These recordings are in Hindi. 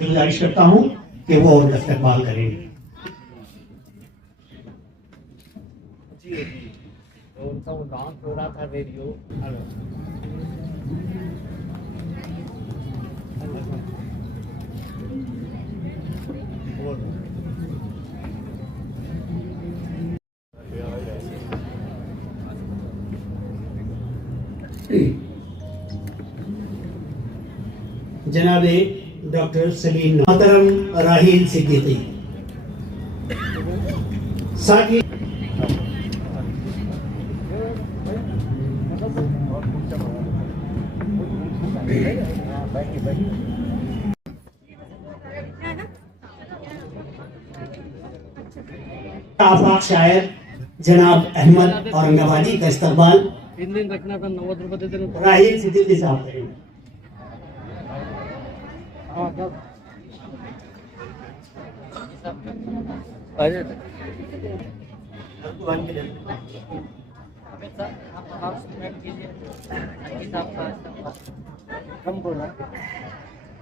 गुजारिश करता हूँ कि वो इस्तकबाल करेंगे। तो उनका वो लॉन्च हो रहा था रेडियो। जनाबे डॉक्टर सलीम मोहतरम राहील सिद्दीकी, साथ ही आफाक शायर जनाब अहमद औरंगाबादी का इस्तकबाल 3 दिन रखना था, 90 रुपये दे देना। राहील सिद्दीकी साहब करेंगे।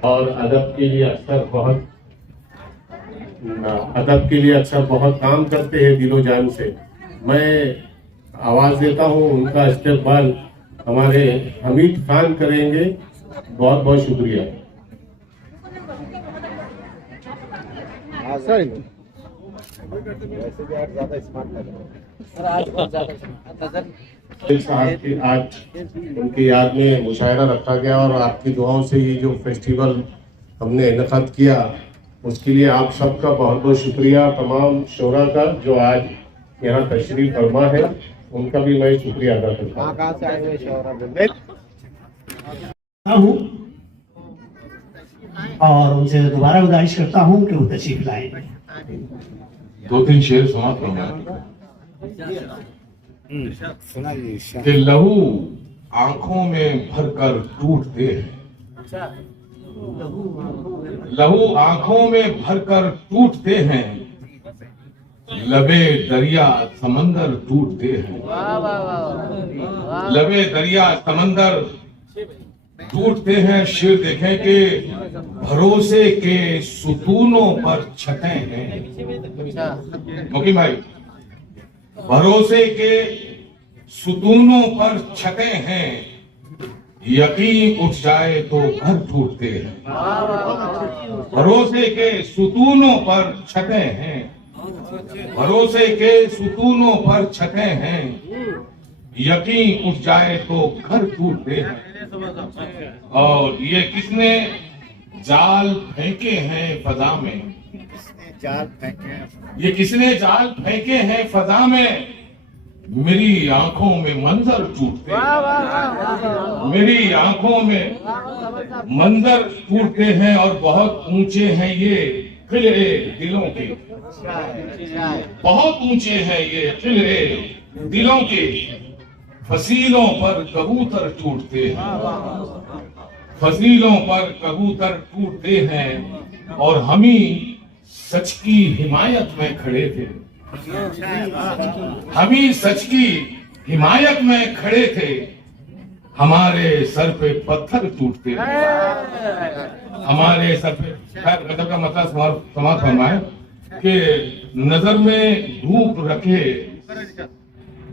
और अदब के लिए अक्सर बहुत काम करते हैं दिलो जान से। मैं आवाज देता हूँ, उनका इस्तेमाल हमारे हमीद खान करेंगे। बहुत बहुत शुक्रिया। आज उनकी याद में मुशायरा रखा गया और आपकी दुआओं से ये जो फेस्टिवल हमने इनक़ाद किया उसके लिए आप सबका बहुत बहुत शुक्रिया। तमाम शोरा का जो आज यहाँ तशरीफ फरमा है उनका भी मैं शुक्रिया अदा करता हूँ और उनसे दोबारा गुजारिश करता हूँ कि वो तशरीफ लाएं। 2-3 शेर समाप्त होंगे कि लहू आंखों में भरकर टूटते हैं, लहू आंखों में भरकर टूटते हैं, लबे दरिया समंदर टूटते हैं, लबे दरिया समंदर टूटते हैं। शेर देखें कि भरोसे के सुतूनों पर छतें हैं। मुकीम भाई, भरोसे के सुतूनों पर छतें हैं, यकीन उठ जाए तो घर टूटते हैं। भरोसे के सुतूनों पर छतें हैं, भरोसे के सुतूनों पर छतें हैं, यकीन उठ जाए तो घर टूटते हैं। और ये किसने जाल फेंके हैं फजा में, जाल फेंके, ये किसने जाल फेंके हैं फजा में, मेरी आंखों में मंजर टूटते हैं, मेरी आंखों में मंजर टूटते हैं। और बहुत ऊंचे हैं ये किले दिलों के, बहुत ऊंचे हैं ये किले दिलों के, फसीलों पर कबूतर टूटते हैं, फसीलों पर कबूतर टूटते हैं। और हम ही सच की हिमायत में खड़े थे, हम ही सच की हिमायत में खड़े थे, हमारे सर पे पत्थर टूटते थे, हमारे सर पे। गजब का मतलब समाप्त फरमाए कि नजर में धूप रखे,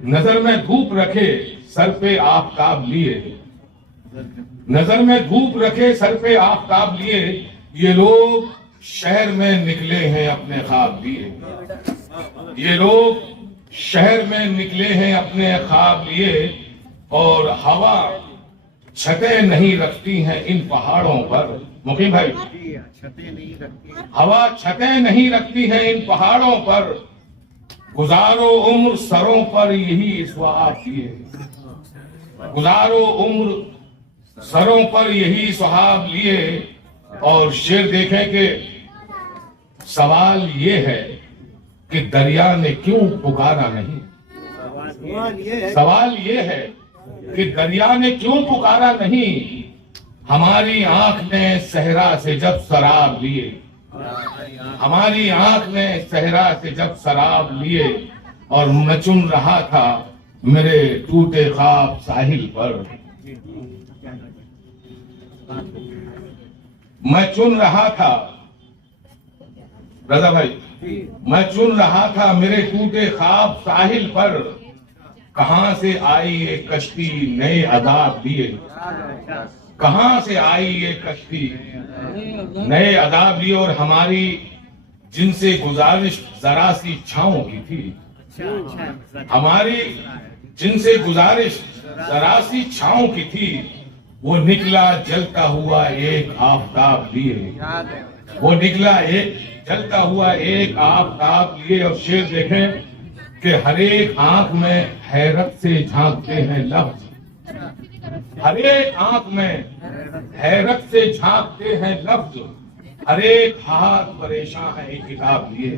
नजर में धूप रखे सर पे आफताब लिए, नजर में धूप रखे सर पे आफताब लिए, ये लोग शहर में निकले हैं अपने ख्वाब लिए, ये लोग शहर में निकले हैं अपने ख्वाब लिए। और हवा छतें नहीं रखती हैं इन पहाड़ों पर। मुकीम भाई, हवा छतें नहीं रखती है इन पहाड़ों पर, गुजारो उम्र सरों पर यही सुहाग किए, गुजारो उम्र सरों पर यही सुहाग लिए। और शेर देखें कि सवाल ये है कि दरिया ने क्यों पुकारा नहीं, सवाल ये है कि दरिया ने क्यों पुकारा नहीं, हमारी आंख ने सहरा से जब शराब लिए, हमारी आंख ने सहरा से जब शराब लिए, और मैं चुन रहा था मेरे टूटे ख्वाब साहिल पर, मैं चुन रहा था रजा भाई, मैं चुन रहा था मेरे टूटे ख्वाब साहिल पर, कहां से आई ये कश्ती नए अदाब लिए, कहां से आई ये कश्ती नए अदाब लिए, और हमारी जिनसे गुजारिश जरा सी छाओं की थी, हमारी जिनसे गुजारिश जरा सी छाओं की थी, वो निकला जलता हुआ एक आफताब लिए, वो निकला एक जलता हुआ एक आफताब लिए। और शेर देखें कि हर एक आंख में हैरत से झांकते हैं लफ्ज, हर एक आंख में हैरत से झांकते हैं लफ्ज, हर एक हाथ परेशान है एक किताब लिए।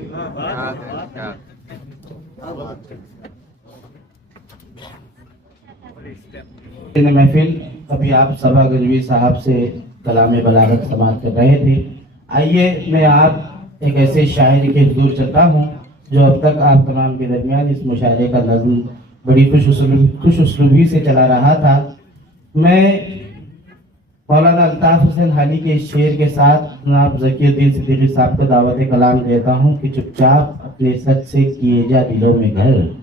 महफिल अभी आप सभा गजवी साहब से कलाम बलागत समाप्त कर रहे थे। आइए मैं आप एक ऐसे शायर के हुजूर चलता हूँ जो अब तक आप तमाम के दरमियान इस मुशायरे का नज़्म बड़ी खुश उसलूबी से चला रहा था। मैं मौलाना अल्ताफ हुसैन हाली के शेर के साथ जनाब ज़कीउद्दीन सिद्दीकी साहब को दावत कलाम देता हूँ कि चुपचाप अपने सच से किए जा दिलों में घर,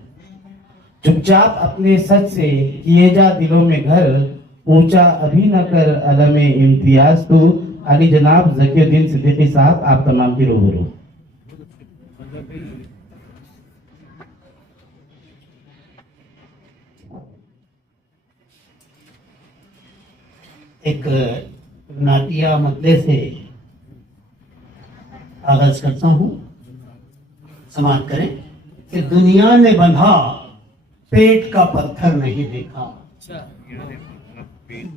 चुपचाप अपने सच से किए जा दिलों में घर, ऊंचा अभी न कर अलम इम्तियाज तू। अली जनाब ज़कीउद्दीन सिद्दीकी साहब आप तमाम की रूबरू। एक नातिया मतले से आगाज करता हूँ, समाप्त करें कि दुनिया ने बंधा पेट का पत्थर नहीं देखा,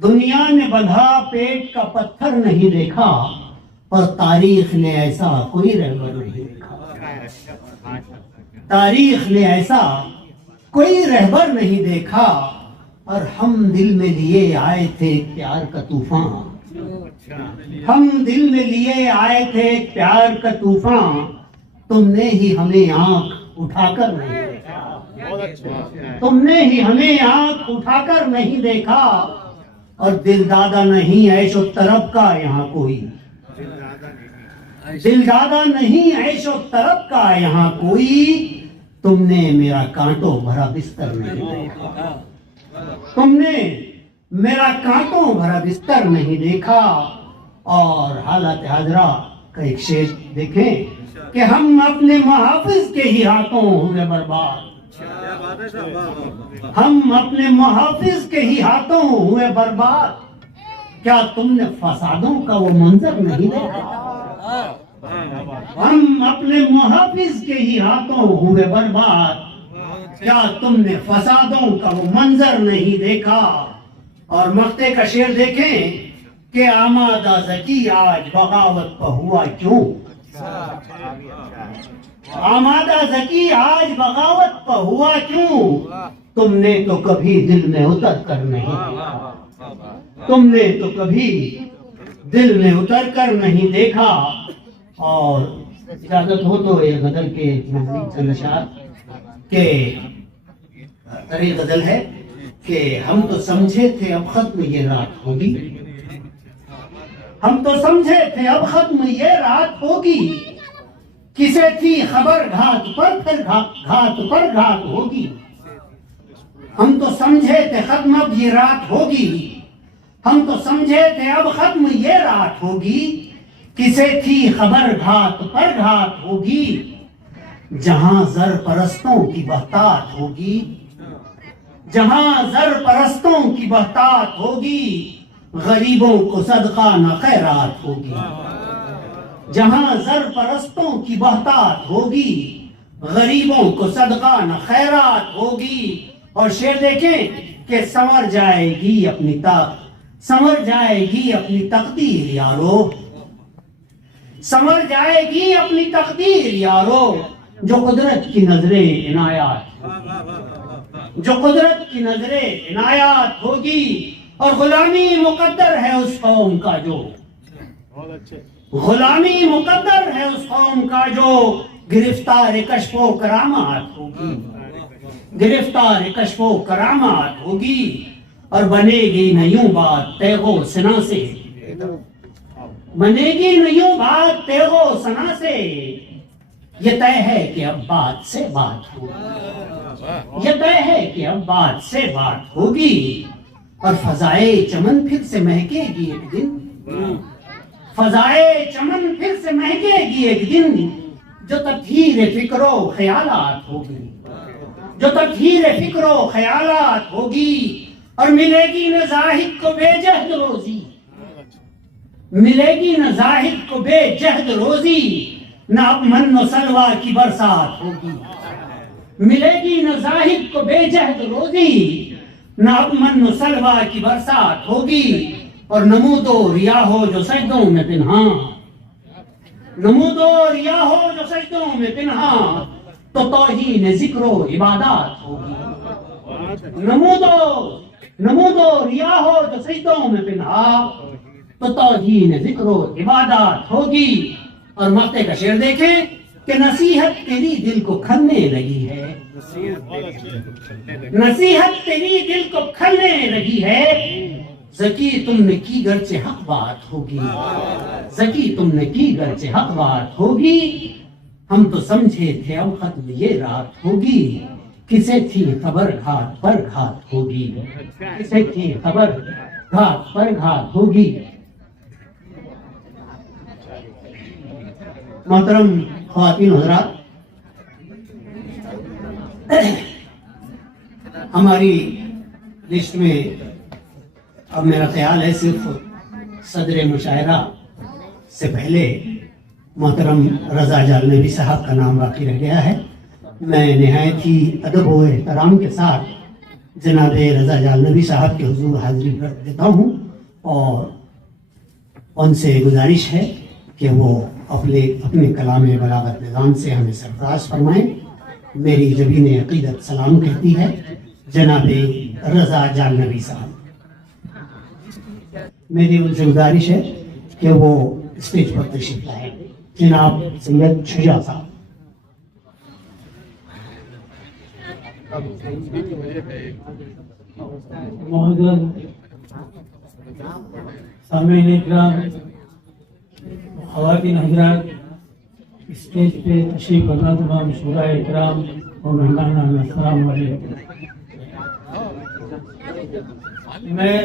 दुनिया ने बंधा पेट का पत्थर नहीं देखा, पर तारीख ने ऐसा कोई रहबर नहीं देखा, तारीख ने ऐसा कोई रहबर नहीं देखा, और हम दिल में लिए आए थे प्यार का तूफान, हम दिल में लिए आए थे प्यार का तूफान, तुमने ही हमें आंख उठाकर नहीं देखा, तुमने ही हमें आंख उठाकर नहीं देखा, और दिलदादा नहीं ऐशो तरफ का यहाँ कोई, दिलदादा नहीं ऐशो तरफ का यहाँ कोई, तुमने मेरा कांटों भरा बिस्तर नहीं देखा, तुमने मेरा कांटों भरा बिस्तर नहीं देखा। और हालत हाजरा का एक शेर देखें कि हम अपने मुहाफिज के ही हाथों हुए बर्बाद, हम अपने मुहाफिज के ही हाथों हुए बर्बाद, क्या तुमने फसादों का वो मंजर नहीं देखा, हम अपने मुहाफिज के ही हाथों हुए बर्बाद, क्या तुमने फसादों का वो मंजर नहीं देखा। और मक्ते का शेर देखें कि आमादा ज़की आज बगावत पर हुआ क्यों, आमादा ज़की आज बगावत पर हुआ क्यों, तुमने तो कभी दिल में उतर कर नहीं देखा, तुमने तो कभी दिल में उतर कर नहीं देखा। और इजाजत हो तो ये गजल के चंद अशार के तरी गजल है कि हम तो समझे थे अब खत्म ये रात होगी, हम तो समझे थे अब खत्म ये रात होगी, किसे थी खबर घाट पर फिर घाट पर घाट होगी, हम तो समझे थे खत्म अब ये रात होगी, हम तो समझे थे अब खत्म ये रात होगी, किसे थी खबर घाट पर घाट होगी, जहां जर परस्तों की बहतात होगी, जहां जर परस्तों की बहतात होगी, गरीबों को सदका न खैरात होगी, जहां जर परस्तों की बहतात होगी, गरीबों को सदका न खैरात होगी। और शेर देखें कि संवर जाएगी अपनी संवर जाएगी अपनी तकदीर यारो, संवर जाएगी अपनी तकदीर यारो, जो कुदरत की नजरें इनायात, जो कुदरत की नजरें इनायात होगी। और गुलामी मुकद्दर है उस कौम का जो, गुलामी मुकद्दर है उस कौम का जो गिरफ्तार कश्फो करामात होगी, गिरफ्तार कश्फो करामात होगी। और बनेगी न यूं बात तेगो सना से, बनेगी न यूं बात तेगो सना से, ये तय है कि अब बात से बात होगी, ये तय है कि अब बात से बात होगी और फजाए चमन फिर से महकेगी एक दिन, फजाए चमन फिर से महकेगी एक दिन, जो तत्हीर फिक्रो ख्यालात होगी, जो तत्हीर फिक्रो ख्यालात होगी और मिलेगी न जाहिद को बेजहद रोजी, मिलेगी न जाहिद को बेजहद रोजी, न अमन व सलवा की बरसात होगी, मिलेगी न जाहिद को बेजहद रोजी, न अमन व सलवा की बरसात होगी और नमूदो रिया हो जो सजदों में पिन्हा, नमूदो रिया हो जो सजदों में पिन्हा, तो तौहीन जिक्रो इबादत होगी, नमूदो रिया हो जो सजदों में पिन्हा, तो तौहीन जिक्रो इबादत होगी। और मक्ते का शेर देखें कि नसीहत तेरी दिल को खलने लगी है, नसीहत तेरी दिल को खलने लगी है, ज़की तुमने की गर्चे हक बात होगी, ज़की तुमने की गर्चे हक बात होगी, हम तो समझे थे अब खत्म ये रात होगी, किसे थी खबर घाट पर घात होगी, किसे थी खबर घाट पर घात होगी। मोहतरम ख्वातीन हज़रात, हमारी लिस्ट में अब मेरा ख्याल है सिर्फ सदर मुशायरा से पहले मोहतरम रज़ा जालनबी साहब का नाम बाकी रह गया है। मैं निहायत ही अदब व एहतराम के साथ जनाब रज़ा जालनबी साहब के हुजूर हाजिरी कर देता हूँ और उनसे गुजारिश है कि वो अपने कलाम बलागत निज़ाम से हमें सरफराज फरमाएं। मेरी जबीन अक़ीदत सलाम कहती है जनाब रज़ा जालनबी साहब। मेरी उनसे गुजारिश है कि वो स्टेज पर तशरीफ लाएं। जनाब सैयद शुजा साहब। मोहतरम सामीन इकराम, ख़वातीन हज़रात, स्टेज पे तशरीफ़ फरमा तमाम शुरा इकराम और मेहमान अस्सलाम वालेकुम। मैं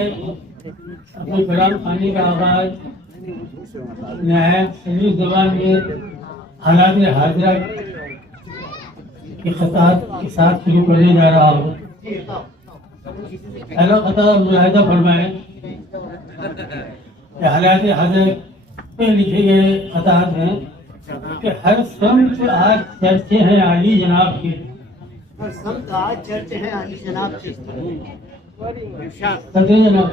अपने कलाम खानी का आगाज़ नहायत सलीस ज़बान में हालात हाज़िरा की ख़तात के साथ शुरू करने जा रहा हूँ। पहला ख़ता मुलाहिज़ा फरमाएं कि हालात हाज़िरा पे लिखे गए ख़तात हैं कि हर सम्त आज चर्चे हैं आली जनाब के, हर सम्त आज चर्चे हैं आली जनाब के, जनाब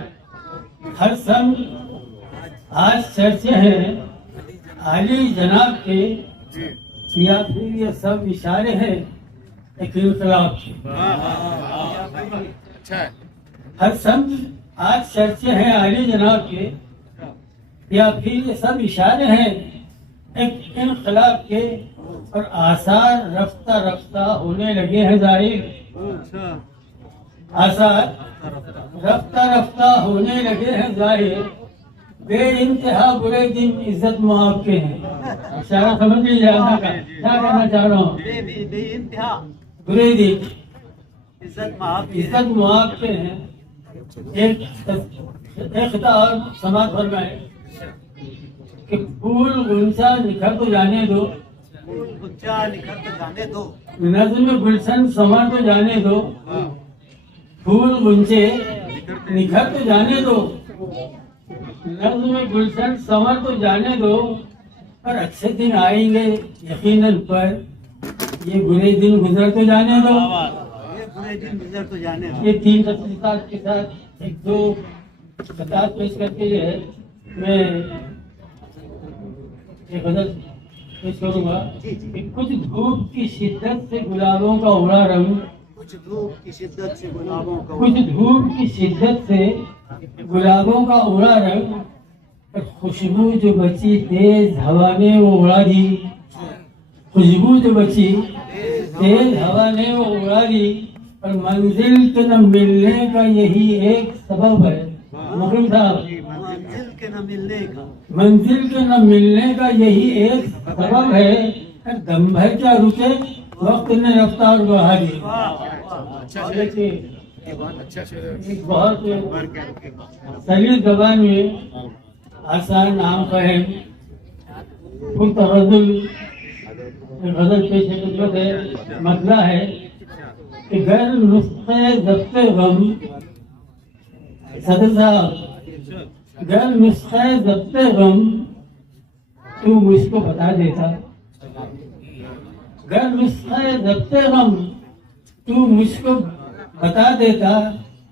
हर सम्त आज चर्चे हैं आली जनाब के, या फिर ये सब इशारे हैं एक इनकलाब के। हर सम्त आज चर्चे हैं आली जनाब के, या फिर ये सब इशारे हैं एक इनकलाब के और आसार रफ्ता रफ्ता होने लगे हैं जाहिर, आसार रफ्ता रफ्ता होने लगे हैं जाहिर, बे इंतहा बुरे दिन इज्जत मुआब के हैं। इशारा समझ लीजिए क्या कहना चाह रहा हूँ। इंतहा बुरे दिन इज्जत मुआब के हैं। एक और समाज फरमाए कि फूल गुलशन निखर तो जाने दो, गुच्चा निखर तो जाने दो, नज़्म गुलशन संवर तो जाने दो, फूल गुंचे निखर तो जाने दो, नज़्म गुलशन संवर तो जाने दो, पर अच्छे दिन आएंगे यकीनन, पर ये बुरे दिन गुजर तो जाने दो, ये बुरे दिन गुजर तो जाने दो। ये तीन तस्वीर के साथ एक दो खतात पेश करके जो है मैं एक गज़ल पेश करूँगा कि कुछ धूप की शिद्दत से गुलाबों का उड़ा रंग, कुछ धूप की शिद्दत से गुलाबों का कुछ धूप की शिद्दत से गुलाबों का उड़ा रंग, पर खुशबू जो बची तेज हवा ने वो उड़ा दी, खुशबू जो बची तेज हवा ने वो उड़ा दी, पर मंजिल के न मिलने का यही एक सबब है। मुकरम साहब, मंजिल के न मिलने का मंजिल के न मिलने का यही एक सबब है, दम भर क्या रुके, वक्त ने रफ्तार बढ़ा दी। और देखिए एक बहुत सलीस जबान में आसान नाम फहम तवज्जुल गजल पेश खिदमत है। मसला है कि गैर नुस्खे ज़ब्ते गम, सदर साहब गैर नुस्खे ज़ब्ते गम तू मुझको बता देता, गैर नुस्खे ज़ब्ते गम तू मुझको बता देता,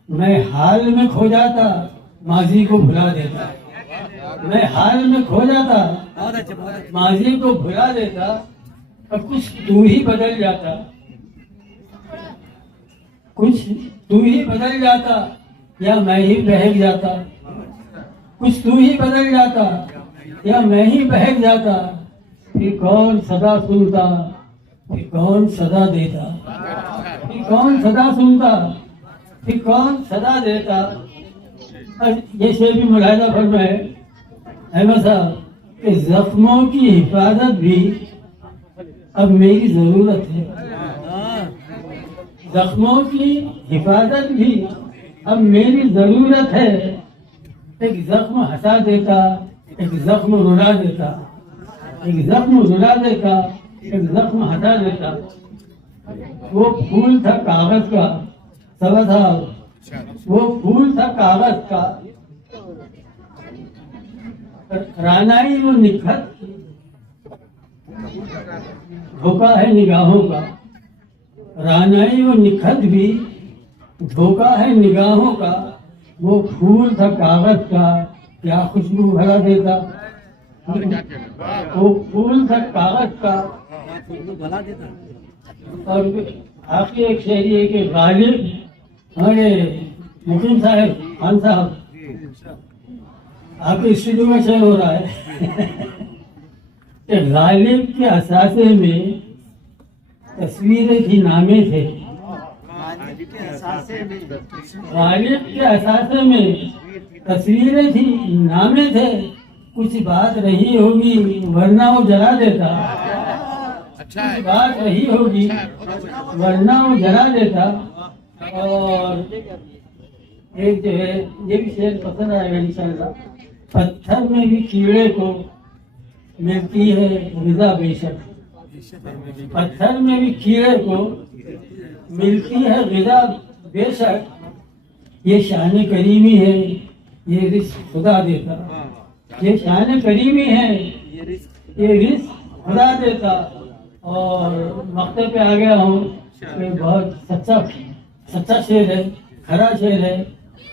मैं हाल में खो जाता, माजी को भुला देता। मैं हाल में खो जाता, माजी को भुला देता, और कुछ तू ही बदल जाता, कुछ तू ही बदल जाता, या मैं ही बहक जाता। कुछ तू ही बदल जाता, या मैं ही बहक जाता। फिर कौन सदा सुनता, फिर कौन सदा देता, फिर कौन सदा सुनता, फिर कौन सदा देता। और ये शेर भी मुलाहिजा फरमाए अहमद साहब कि जख्मों की हिफाजत भी अब मेरी जरूरत है, जख्मों की हिफाजत भी अब मेरी जरूरत है। एक जख्म हंसा देता, एक जख्म रुला देता, एक जख्म रुला देता, एक जख्म हटा देता। वो फूल था कागज का, सवा साहब वो फूल था कागज का, रानाई वो निखत धोखा है निगाहों का। रानाई वो निखत भी धोखा है निगाहों का। वो फूल था कागज का, क्या खुशबू भरा देता। वो फूल था कागज का। और आखिरी एक शेरी है कि गालिब हमारे मुकीम साहब खान साहब आपके स्टूडियो में शेर हो रहा है कि गालिब के असासे में तस्वीरें थी, नामे थे। गालिब के असासे में तस्वीरें थी, नामे थे। कुछ बात रही होगी वरना वो जला देता, कुछ बात रही होगी वरना वो जला देता। और एक जो है ये भी शेर पसंद आएगा इंशाल्लाह। पत्थर में भी कीड़े को मिलती है ग़िज़ा बेशक, पत्थर में भी कीड़े को मिलती है ग़िज़ा बेशक। ये शान करीमी है, ये रिज़्क़ खुदा देता। ये शान करीमी है, ये रिज़्क़ खुदा देता। और मक्ते पे आ गया हूँ कि बहुत सच्चा शेर है, खरा शेर है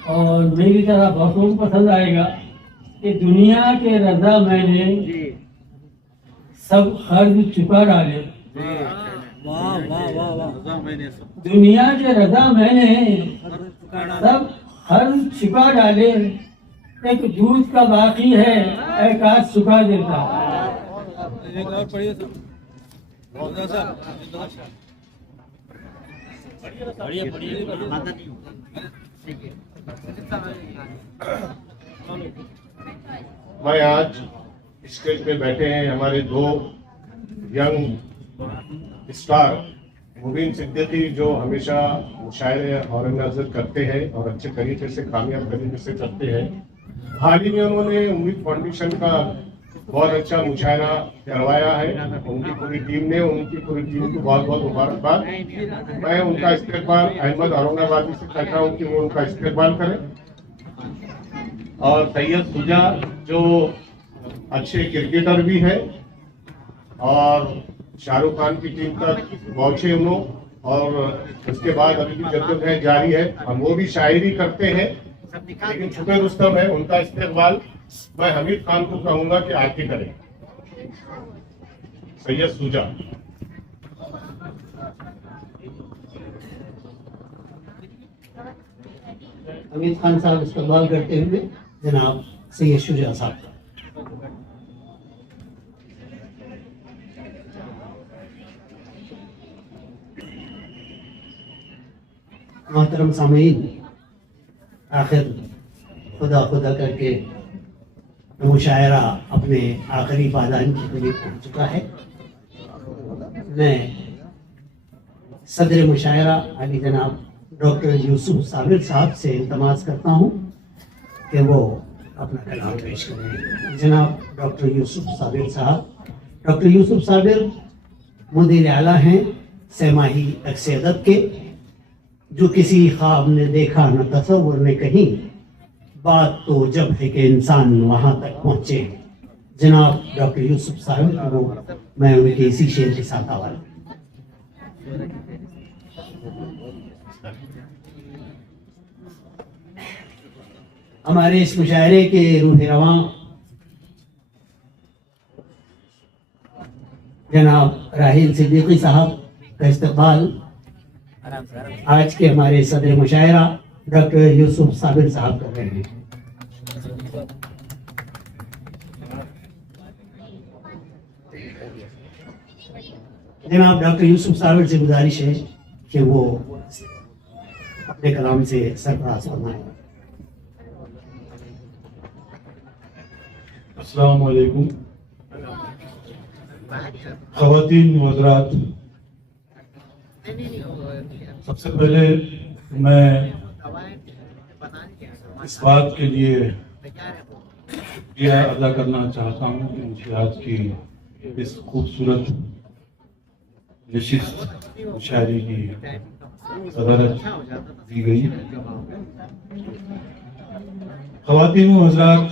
और मेरी तरह बहुतों को पसंद आएगा कि दुनिया के रजा मैंने सब खर्च चुका डाले। दुनिया के रजा मैंने सब खर्च चुका डाले। एक दूध का बाकी है, एक आज चुका देता। मैं आज स्टेज पे बैठे हैं हमारे दो यंग स्टार, मुबीन सिद्दीकी जो हमेशा मुशायरे और नजर करते हैं और अच्छे तरीके से कामयाब तरीके से करते हैं। हाल ही में उन्होंने उम्मीद फाउंडेशन का बहुत अच्छा मुशायरा करवाया है। उनकी पूरी टीम ने, उनकी पूरी टीम को बहुत बहुत मुबारकबाद। मैं उनका इस्तेकबाल अहमद औरंगाबादी से कहता हूँ कि वो उनका इस्तेकबाल करें। और सैयद सुजा जो अच्छे क्रिकेटर भी है और शाहरुख खान की टीम तक पहुंचे उन्होंने, और उसके बाद अभी भी जद्दोजहद जारी है। हम वो भी शायरी करते हैं लेकिन छुपे रुस्तम है। उनका इस्तेकबाल मैं हमीद खान को कहूंगा कि आके करें। सैयद सुजा। हमीद खान साहब इस्तेमाल करते हुए जनाब सैयद शुजा साहब का। मोहतरम सामीन, आखिर खुदा खुदा करके मुशायरा अपने आखिरी पायदान के करीब पहुंच चुका है। मैं सदर मुशायरा अली जनाब डॉक्टर यूसुफ साबिर साहब से इल्तमास करता हूँ कि वो अपना कलाम पेश करें। जनाब डॉक्टर यूसुफ साबिर साहब। डॉक्टर यूसुफ साबिर मुदीर आला हैं सहमाही अक्स अदब के, जो किसी ख्वाब ने देखा न तसव्वुर ने कहीं, बात तो जब है कि इंसान वहाँ तक पहुँचे। जनाब डॉक्टर यूसुफ साहब को मैं उनके इसी शेर के साथ हवाला। हमारे इस मुशायरे के रूह रवां जनाब राहिल सिद्दीकी साहब का इस्तकबाल आज के हमारे सदर मुशायरा डॉक्टर यूसुफ साबिर साहब कर रहे हैं। जनाब डॉक्टर यूसुफ साबिर से गुजारिश है कि वो अपने कलाम से सरफराज फरमाएं। अस्सलाम वालेकुम। ख़वातीन व हज़रात, सबसे पहले मैं इस बात के लिए शुक्रिया अदा करना चाहता हूँ कि मुझे आज की इस खूबसूरत नशिस्त मुशायरे की सदारत दी गई। ख़वातीन व हज़रात,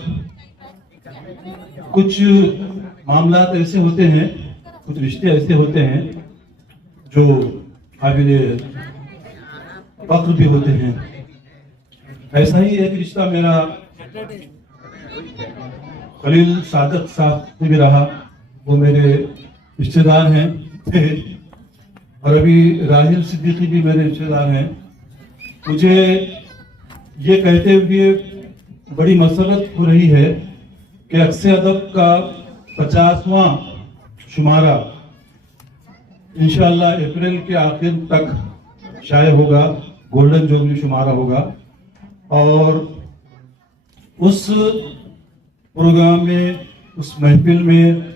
कुछ मामलात ऐसे होते हैं, कुछ रिश्ते ऐसे होते हैं जो काबिल फख्र भी होते हैं। ऐसा ही एक रिश्ता मेरा खलील सादक साहब से भी रहा। वो मेरे रिश्तेदार हैं थे और अभी राहिल सिद्दीकी भी मेरे रिश्तेदार हैं। मुझे ये कहते हुए बड़ी मसरत हो रही है कि अक्स अदब का 50वां शुमारा इंशाअल्लाह अप्रैल के आखिर तक शाये होगा, गोल्डन जुबली शुमारा होगा। और उस प्रोग्राम में, उस महफिल में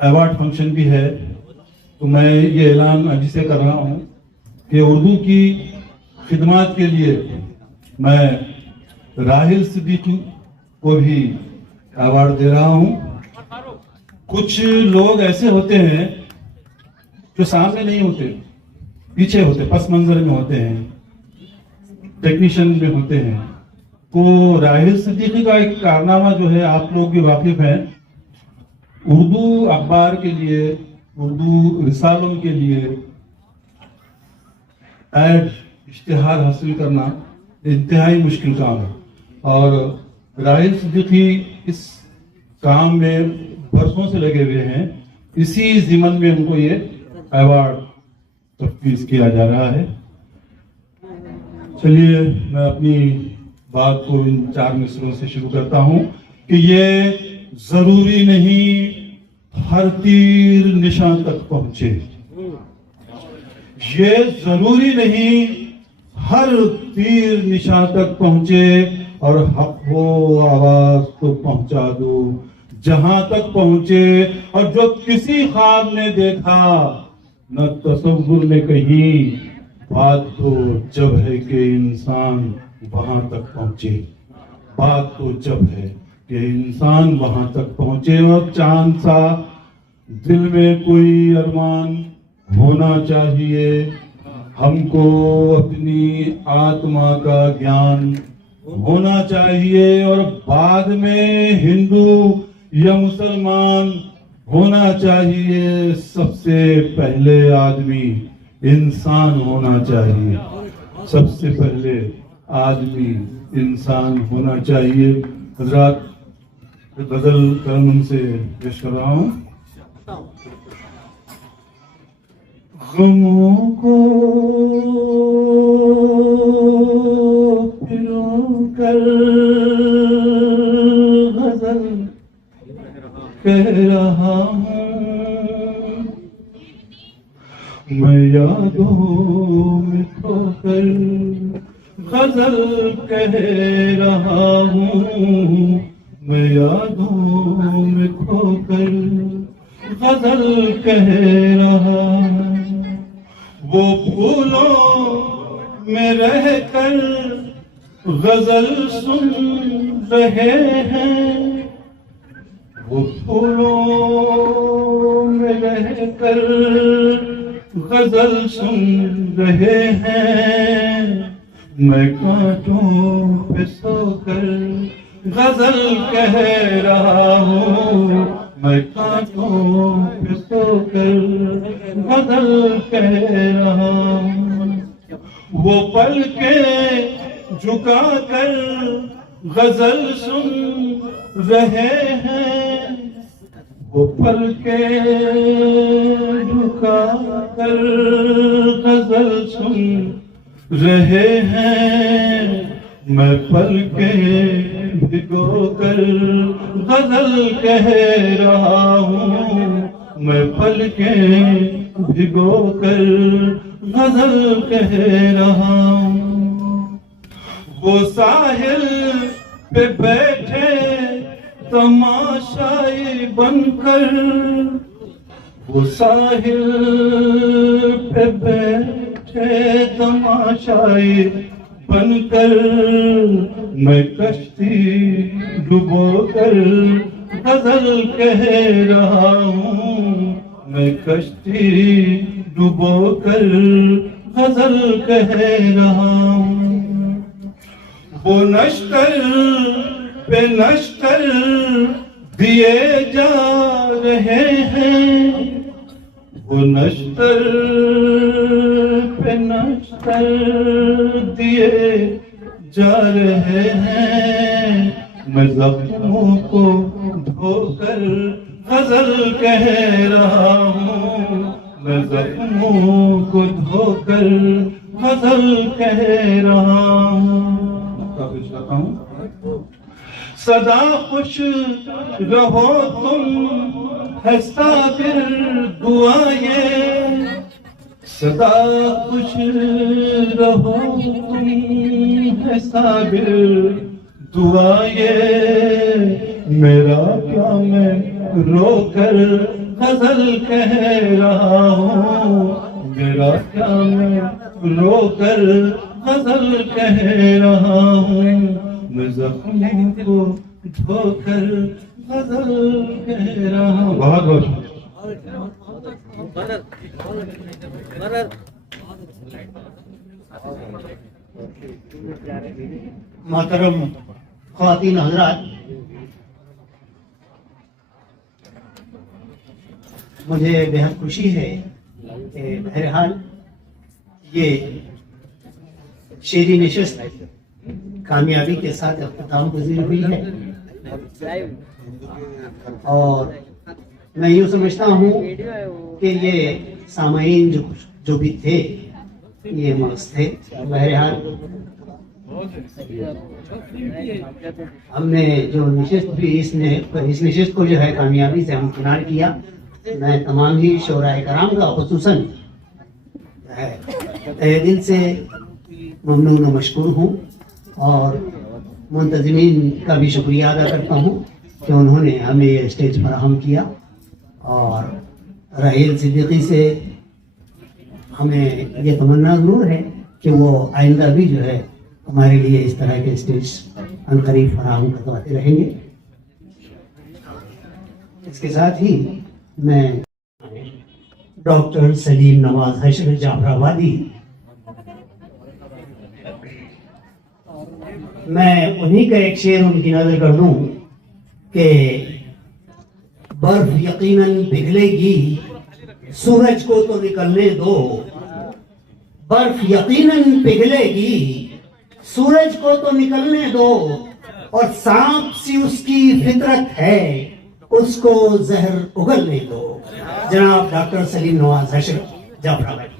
अवार्ड फंक्शन भी है। तो मैं ये ऐलान अभी से कर रहा हूँ कि उर्दू की खिदमत के लिए मैं राहिल सिद्दीकी को भी अवार्ड दे रहा हूँ। कुछ लोग ऐसे होते हैं जो सामने नहीं होते, पीछे होते, पस मंजर में होते हैं, टेक्नीशियन में होते हैं। तो राहिल सिद्दीकी का एक कारनामा जो है, आप लोग भी वाकिफ हैं, उर्दू अखबार के लिए, उर्दू रिसालों के लिए एड इश्तिहार हासिल करना इंतहाई मुश्किल काम है। और राहिल सिद्दीकी इस काम में बरसों से लगे हुए हैं। इसी ज़िमन में उनको ये अवार्ड तफवीज़ किया जा रहा है। चलिए मैं अपनी बात को इन 4 मिसरों से शुरू करता हूँ कि ये जरूरी नहीं हर तीर निशान तक पहुंचे, ये जरूरी नहीं हर तीर निशान तक पहुंचे, और हक हो आवाज तो पहुंचा दो जहां तक पहुंचे। और जो किसी ख्वाब ने देखा न तसव्वुर ने कहीं, बात तो जब है कि इंसान वहां तक पहुंचे। बात तो जब है कि इंसान वहां तक पहुंचे। और चांद सा दिल में कोई अरमान होना चाहिए, हमको अपनी आत्मा का ज्ञान होना चाहिए। और बाद में हिंदू या मुसलमान होना चाहिए, सबसे पहले आदमी इंसान होना चाहिए। सबसे पहले आदमी इंसान होना चाहिए। हजरात, गजल कलम से पेश कर रहा हूँ। गमों को कर गजल कह रहा हूँ, मैं यादों में खोकर गजल कह रहा हूँ, मैं यादों में खोकर गजल कह रहा, वो फूलों में रहकर गजल सुन रहे हैं, वो फूलों में रहकर गजल सुन रहे हैं, मैं कांटों पे सोकर गजल कह रहा हूँ, मैं कांटों पे सोकर गजल कह रहा हूँ। वो पल के झुका कर गजल सुन रहे हैं, वो पल के झुका कर गजल सुन रहे हैं, मैं पल के भिगो कर गजल कह रहा हूँ, मैं पल के भिगो कर गजल कह रहा हूँ। वो साहिल पे बैठे तमाशाई बनकर, वो साहिल पे बैठे तमाशाई बनकर, मैं कश्ती डुबो कर गजल कह रहा हूँ, मैं कश्ती डुबो कर गजल कह रहा हूँ। वो नश्तर पे नश्तर दिए जा रहे हैं, वो नश्तर पे नश्तर दिए जा रहे हैं, मैं जख्मों को धोकर गजल कह रहा हूँ, मैं जख्मों को धोकर गजल कह रहा हूँ। सदा खुश रहो तुम है साबिर दुआएं, सदा खुश रहो तुम है साबिर दुआएं, मेरा क्या मैं रोकर गजल कह रहा हूँ, मेरा क्या मैं रोकर गजल कह रहा हूँ, मैं जख्मों को धोकर गजल कह रहा हूँ। बहुत बहुत मोहतरम ख्वातीन हजरात, मुझे बेहद खुशी है कि बहरहाल ये शेरी नशिस्त कामयाबी के साथ अख्ताम पजीर हुई है, और मैं यूँ समझता हूँ कि ये सामाईन जो भी थे ये मस्त थे। बहरहाल हमने जो नशिस्त भी इस नशिस्त को जो है कामयाबी से हमकिनार किया। मैं तमाम ही शोराए कराम का खुसूसन तहे दिल से ममनून व मशकूर हूँ, और मुंतज़मीन का भी शुक्रिया अदा करता हूँ कि उन्होंने हमें ये स्टेज फराहम किया, और राहील सिद्दीकी से हमें ये तमन्ना ज़रूर है कि वो आइंदा भी जो है हमारे लिए इस तरह के स्टेज अनकरीब फराहम करवाते रहेंगे। इसके साथ ही मैं डॉक्टर सलीम नवाज हशर जाफराबादी, मैं उन्हीं का एक शेर उनकी नजर कर दूं कि बर्फ यकीनन पिघलेगी, सूरज को तो निकलने दो, बर्फ यकीनन पिघलेगी, सूरज को तो निकलने दो, और सांप सी उसकी फितरत है, उसको जहर उगलने दो। जनाब डॉक्टर सलीम नवाज हशर जाफराबादी।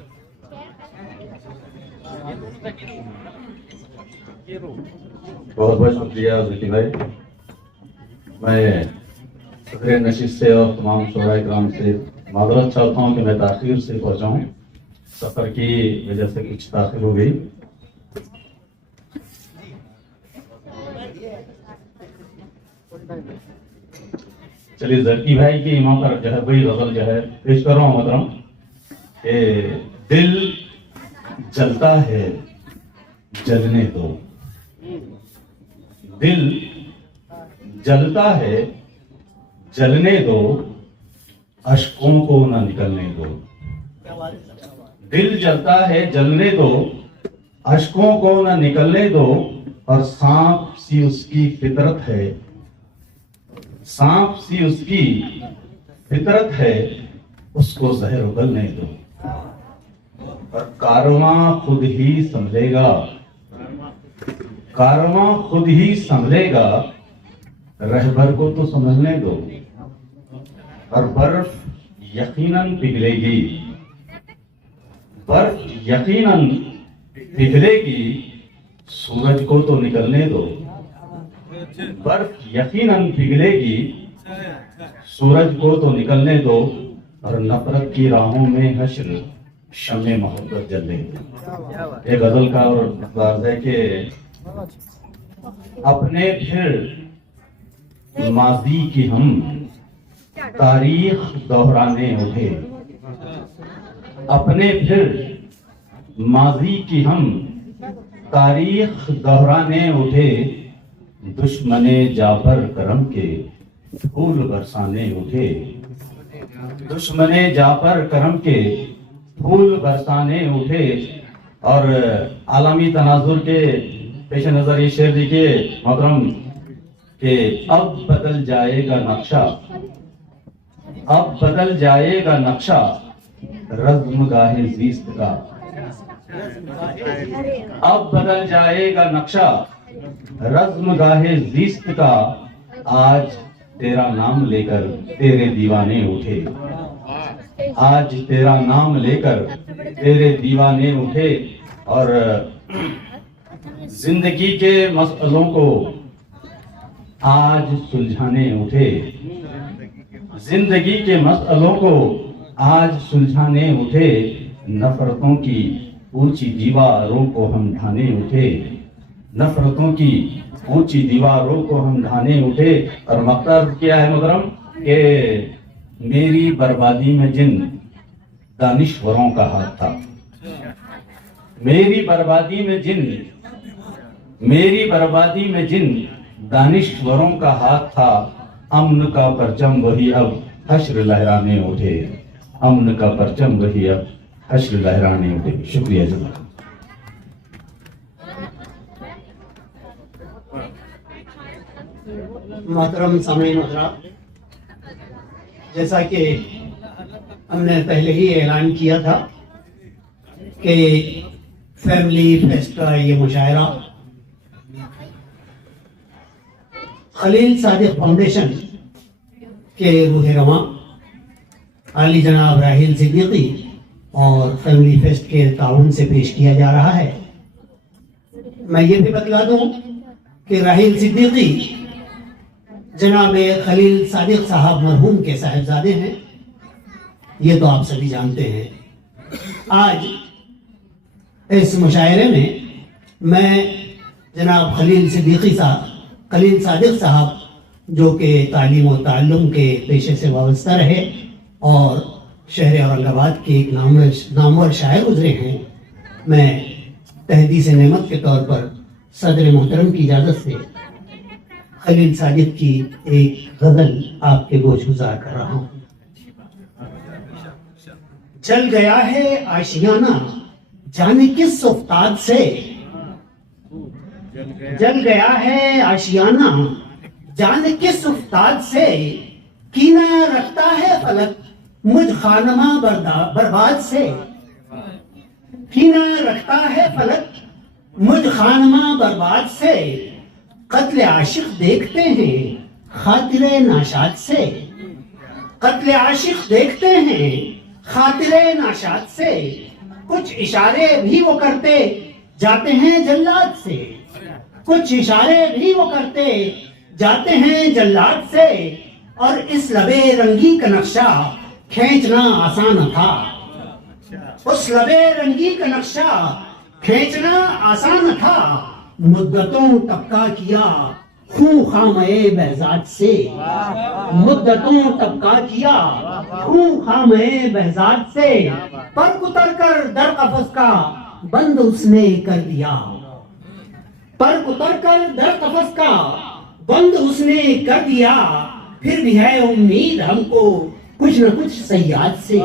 बहुत बहुत शुक्रिया ज़की भाई। मैं सदर नशिस्त से और तमाम शोरा इकराम से माजरत चाहता हूँ कि मैं ताख़ीर से पहुँचा हूँ, सफ़र की वजह से कुछ ताख़ीर हो गई। चलिए जकी भाई की वहां पर जो है वही गजल जो है पेश कर रहा हूँ मोहतरम कि दिल जलता है जलने दो, दिल जलता है जलने दो, अश्कों को न निकलने दो। दिल जलता है जलने दो, अश्कों को न निकलने दो, और सांप सी उसकी फितरत है, सांप सी उसकी फितरत है, उसको जहर उगलने दो। और कारवां खुद ही संभलेगा, कारवां खुद ही संभलेगा, रहबर को तो समझने दो। और बर्फ यकीनन पिघलेगी, बर्फ यकीनन पिघलेगी, सूरज को तो निकलने दो। बर्फ यकीनन पिघलेगी, सूरज को तो निकलने दो, और नफरत की राहों में हश्र शम्मे मोहब्बत जलने दो। ये गजल का और अंदाज है कि अपने फिर माजी की हम तारीख दोहराने उठे, अपने फिर माजी की हम तारीख दोहराने उठे, दुश्मने जाफर करम के फूल बरसाने उठे, दुश्मने जाफर करम के फूल बरसाने उठे। और आलमी तनाजुर के पेश नजर ये शेर लिखिए मोहतरम कि अब बदल जाएगा नक्शा, अब बदल जाएगा नक्शा, रज़्म गाहे ज़ीस्त का, अब बदल जाएगा नक्शा, रज़्म गाहे ज़ीस्त का, आज तेरा नाम लेकर तेरे दीवाने उठे, आज तेरा नाम लेकर तेरे दीवाने उठे। और जिंदगी के मसलों को आज सुलझाने उठे, जिंदगी के मसलों को आज सुलझाने उठे, नफरतों की ऊंची दीवारों को हम ढाने उठे, नफरतों की ऊंची दीवारों को हम ढाने उठे। और मकसद क्या है मोहतरम कि मेरी बर्बादी में जिन दानिश्वरों का हाथ था, मेरी बर्बादी में जिन, मेरी बर्बादी में जिन दानिश्वरों का हाथ था, अमन का परचम वही अब हश्र लहराने उठे, अमन का परचम वही अब हश्र लहराने उठे। शुक्रिया जनाब। मोहतरम सामईन हज़रात, जैसा कि हमने पहले ही ऐलान किया था कि फैमिली फेस्ट का ये मुशायरा खलील सादिक फाउंडेशन के रूह रवां आली जनाब राहिल सिद्दीकी और फैमिली फेस्ट के ताउन से पेश किया जा रहा है। मैं ये भी बतला दूं कि राहिल सिद्दीकी जनाब खलील सादिक साहब मरहूम के साहिबजादे हैं, ये तो आप सभी जानते हैं। आज इस मुशायरे में मैं जनाब खलील सादिक साहब जो कि तालीम और ताल्लुम के पेशे से वाबस्ता रहे और शहर औरंगाबाद के एक नामवर शायर गुजरे हैं, मैं तहदीस नेमत के तौर पर सदर मोहतरम की इजाज़त से खलील सादिक की एक गजल आपके गोश गुजार कर रहा हूँ। जल गया है आशियाना जाने किस उस्ताद से, जल गया है आशियाना जाने किस उस्ताद से, कीना रखता है फलक मुझ खानमा बर्बाद से, कीना रखता है फलक मुझ खानमा बर्बाद से, कत्ल आशिक देखते हैं खातिरे नाशाद से, कत्ल आशिक देखते हैं खातिरे नाशाद से, कुछ इशारे भी वो करते जाते हैं जल्लाद से, कुछ इशारे भी वो करते जाते हैं जल्लाद से, और इस लबे रंगी का नक्शा खींचना आसान था, उस लबे रंगी का नक्शा खींचना आसान था, मुद्दतों टपका किया खूं खामे बहजाद से मुद्दतों तबका किया, खूं खामे बहजाद से पर उतर कर दर कफस का बंद उसने कर दिया, पर उतर कर दर कफस का बंद उसने कर दिया, फिर भी है उम्मीद हमको कुछ न कुछ सयाद से,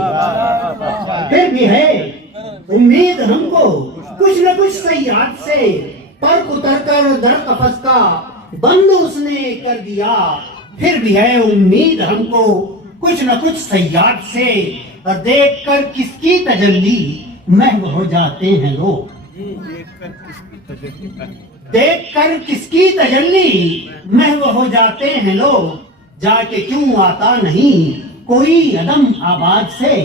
फिर भी है उम्मीद हमको कुछ न कुछ सयाद से, पर उतर कर दर कफस का बंद उसने कर दिया, फिर भी है उम्मीद हमको कुछ न कुछ सयाद से, और देख कर किसकी तजल्ली महव हो जाते हैं लोग, देख कर किसकी तजल्ली महव हो जाते हैं लोग, जाके क्यों आता नहीं कोई अदम आबाद से,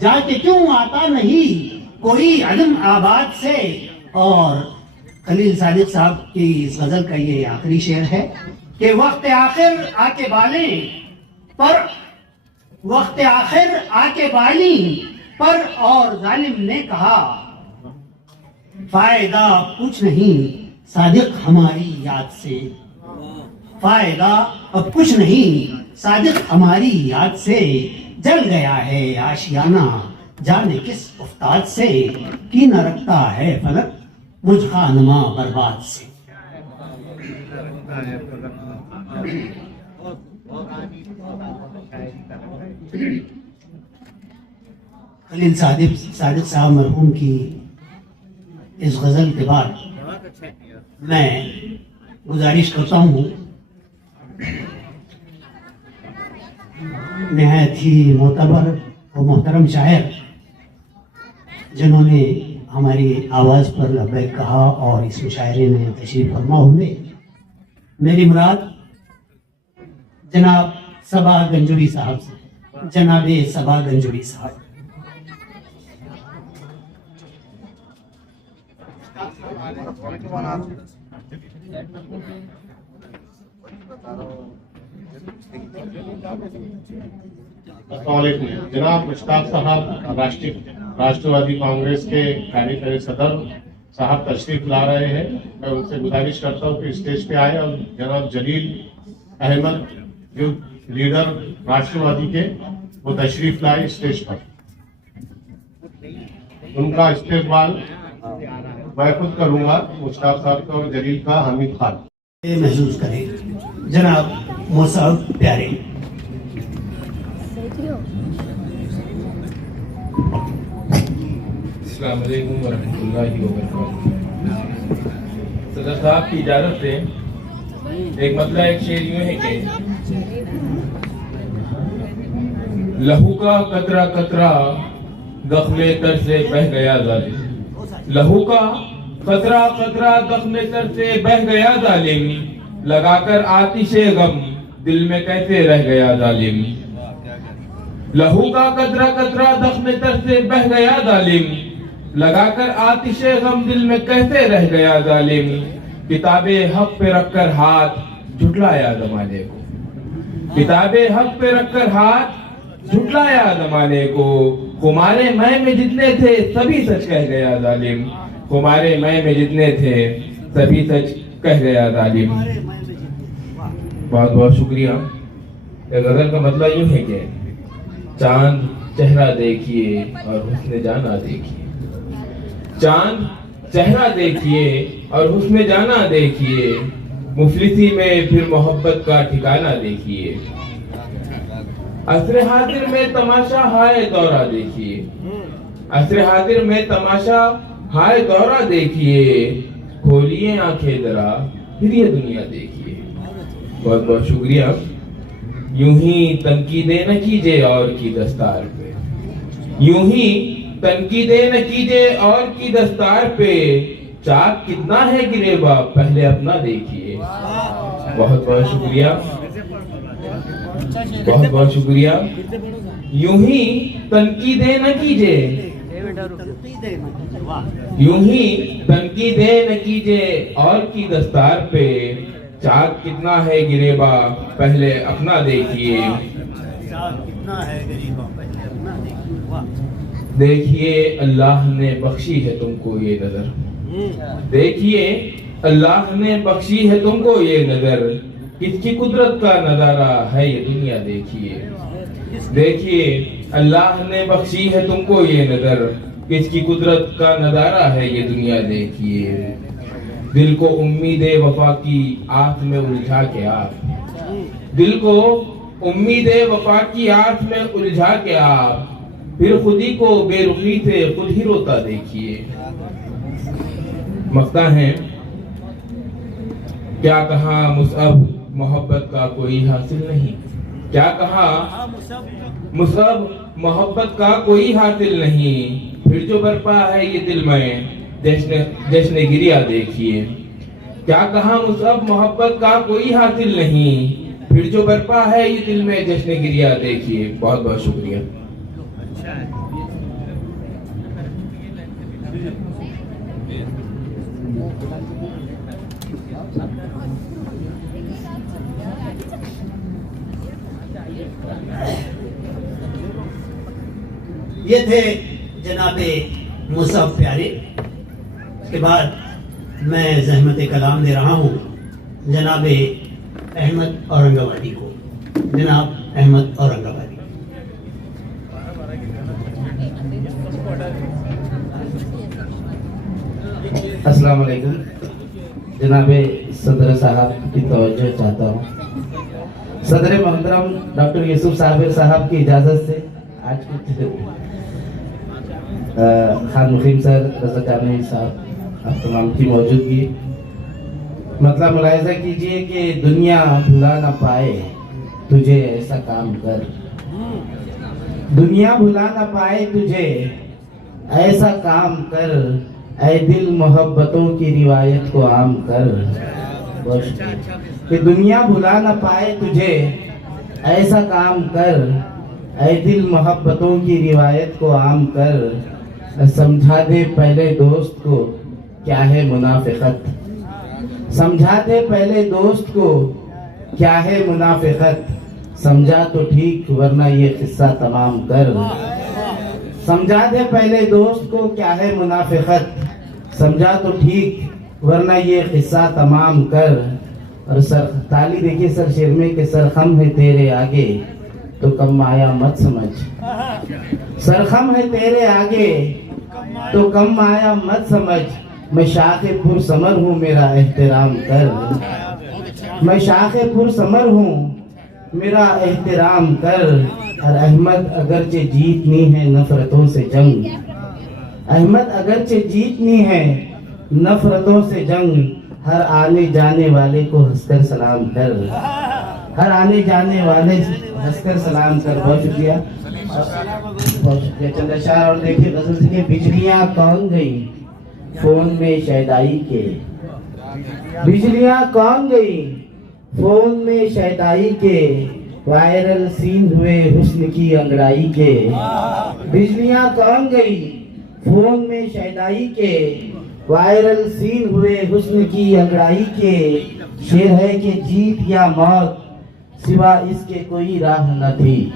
जाके क्यों आता नहीं कोई अदम आबाद से। और खलील सादिक साहब की इस गजल का ये आखिरी शेर है कि वक्त आखिर आके बाले पर, वक्त आखिर आके बाली पर, और जालिम ने कहा फायदा कुछ नहीं सादिक हमारी याद से, फायदा अब कुछ नहीं सादिक हमारी याद से, जल गया है आशियाना जाने किस उस्ताद से, की न रखता है फलक मुझ खानमा बर्बाद से। खलील सादिक साहब मरहूम की इस गजल के बाद मैं गुजारिश करता हूँ निहायत ही मोतबर और मोहतरम शायर जिन्होंने हमारी आवाज़ पर लब्बैक कहा और इस मुशायरे में तशरीफ फरमा हुए, मेरी मुराद जनाब सबा गंजूरी साहब से, जनाब सबा गंजूरी साहब। अस्सलामुअलैकुम। जनाब मुश्ताक साहब राष्ट्रवादी कांग्रेस के कार्यकारी सदर साहब तशरीफ ला रहे हैं। मैं उनसे गुजारिश करता हूं कि स्टेज पे आए और जनाब जलील अहमद जो लीडर राष्ट्रवादी के वो तशरीफ लाए स्टेज पर। उनका इस्तेमाल मैं खुद करूंगा, मुश्ताक साहब का और जलील का हामिद खान महसूस करें। जनाब मोसाब प्यारे। अस्सलाम वालेकुम वरहमतुल्लाहि वबरकातुहू। सदर साहब की इजाजत से एक मतलब एक शेर यूं है कि लहू का कतरा कतरा गख्मे तर से बह गया जालिम, लहू का कतरा कतरा गख्मे तर से बह गया जालिम, लगाकर आतिशे गम दिल में कैसे रह गया जालिम, लहू का कतरा कतरा दख्मे तर से बह गया जालिम, लगाकर आतिशे गम दिल में कैसे रह गया जालिम, किताबे हक पे रखकर हाथ झुटलाया जमाने को, किताबे हक पे रखकर हाथ झुटलाया जमाने को, खुमारे मैं में जितने थे सभी सच कह गया जालिम, खुमारे मैं में जितने थे सभी सच कह गया जालिम। बहुत बहुत शुक्रिया। गजल का मतलब यूं है कि चांद चेहरा देखिए और हुस्न जाना देखिए, चांद चेहरा देखिए और हुस्न जाना देखिए, मुफलिसी में फिर मोहब्बत का ठिकाना देखिए, असरे हाजिर में तमाशा हाय दौरा देखिए, असरे हाजिर में तमाशा हाय दौरा देखिए, खोलिए आंखें जरा फिर ये दुनिया देखिए। बहुत बहुत शुक्रिया। यूं ही तनकीदें न कीजिए और की दस्तार पे, यूं ही तनकीदें न कीजिए और की दस्तार पे, चाक कितना है गिरेबा पहले अपना देखिए। बहुत बहुत शुक्रिया, बहुत बहुत शुक्रिया। यूं ही तनकीदें न कीजिए, यूं ही तनकीदें न कीजिए और की दस्तार पे, चाक कितना है गिरेबा पहले अपना देखिए। देखिए अल्लाह ने बख्शी है तुमको ये नजर, देखिए अल्लाह ने बख्शी है तुमको ये नजर, किसकी कुदरत का नजारा है ये दुनिया देखिए। देखिए अल्लाह ने बख्शी है तुमको ये नजर, किसकी कुदरत का नजारा है ये दुनिया देखिए। दिल को उम्मीदे वफा की आग में उलझा के आप, दिल को उम्मीदे वफा की आग में उलझा के आप, फिर खुदी को बेरुखी से खुद ही रोता देखिए। मख्ता है क्या कहा मुसअब मोहब्बत का कोई हासिल नहीं, क्या कहा मुसअब मोहब्बत का कोई हासिल नहीं, फिर जो बरपा है ये दिल में जश्न गिरिया देखिए। क्या कहा मुसअब मोहब्बत का कोई हासिल नहीं, फिर जो बरपा है ये दिल में जश्न गिरिया देखिए। बहुत बहुत शुक्रिया। ये थे जनाबे मुसअब प्यारे। इसके बाद मैं ज़हमत कलाम दे रहा हूँ जनाबे अहमद औरंगाबादी को। जनाब अहमद औरंगाबादी। अस्सलाम वालेकुम। जनाबे सदर साहब की तवज्जो चाहता हूँ। सदर मोहतरम डॉक्टर यूसुफ साबिर साहब की इजाज़त से आज की खान मुखीम सर, रज़ा जानी साहब, आप तमाम की मौजूदगी। मतलब मुलाहिज़ा कीजिए कि दुनिया भुला ना पाए तुझे ऐसा काम कर, दुनिया भुला ना पाए तुझे ऐसा काम कर, ऐ दिल मोहब्बतों की रिवायत को आम कर। कि दुनिया भुला ना पाए तुझे ऐसा काम कर, ऐ दिल मोहब्बतों की रिवायत को आम कर। समझा दे पहले दोस्त को क्या है मुनाफिकत, समझा दे पहले दोस्त को क्या है मुनाफिकत, समझा तो ठीक वरना ये किस्सा तमाम कर। समझा दे पहले दोस्त को क्या है मुनाफिकत, समझा तो ठीक वरना ये किस्सा तमाम कर। और सर ताली देखिए सर शेर में कि सरखम है तेरे आगे तो कम आया मत समझ, सरखम है तेरे आगे तो कम आया मत समझ। मैं शाखे पुरसमर हूँ मेरा एहतराम कर, मैं शाखे पुरसमर हूँ मेरा एहतराम कर। और अहमद अगरचे जीतनी है नफरतों से जंग, अहमद अगरचे जीतनी है नफरतों से जंग। हर आने जाने वाले को हंसकर सलाम कर, हर आने जाने वाले हंसकर सलाम कर। बहुत शुक्रिया, बहुत शुक्रिया। चंद्रशाह और देखिए गजल से बिजलियां कौन गई फोन में शहदाई के, बिजलियां कौन गई फोन में शहदाई के, वायरल सीन हुए हुस्न की अंगड़ाई के। बिजलियां कौन गई फोन में शहदाई के, वायरल सीन हुए हुस्न की अंगड़ाई के। शेर है कि जीत या मौत सिवा इसके कोई राह न थी,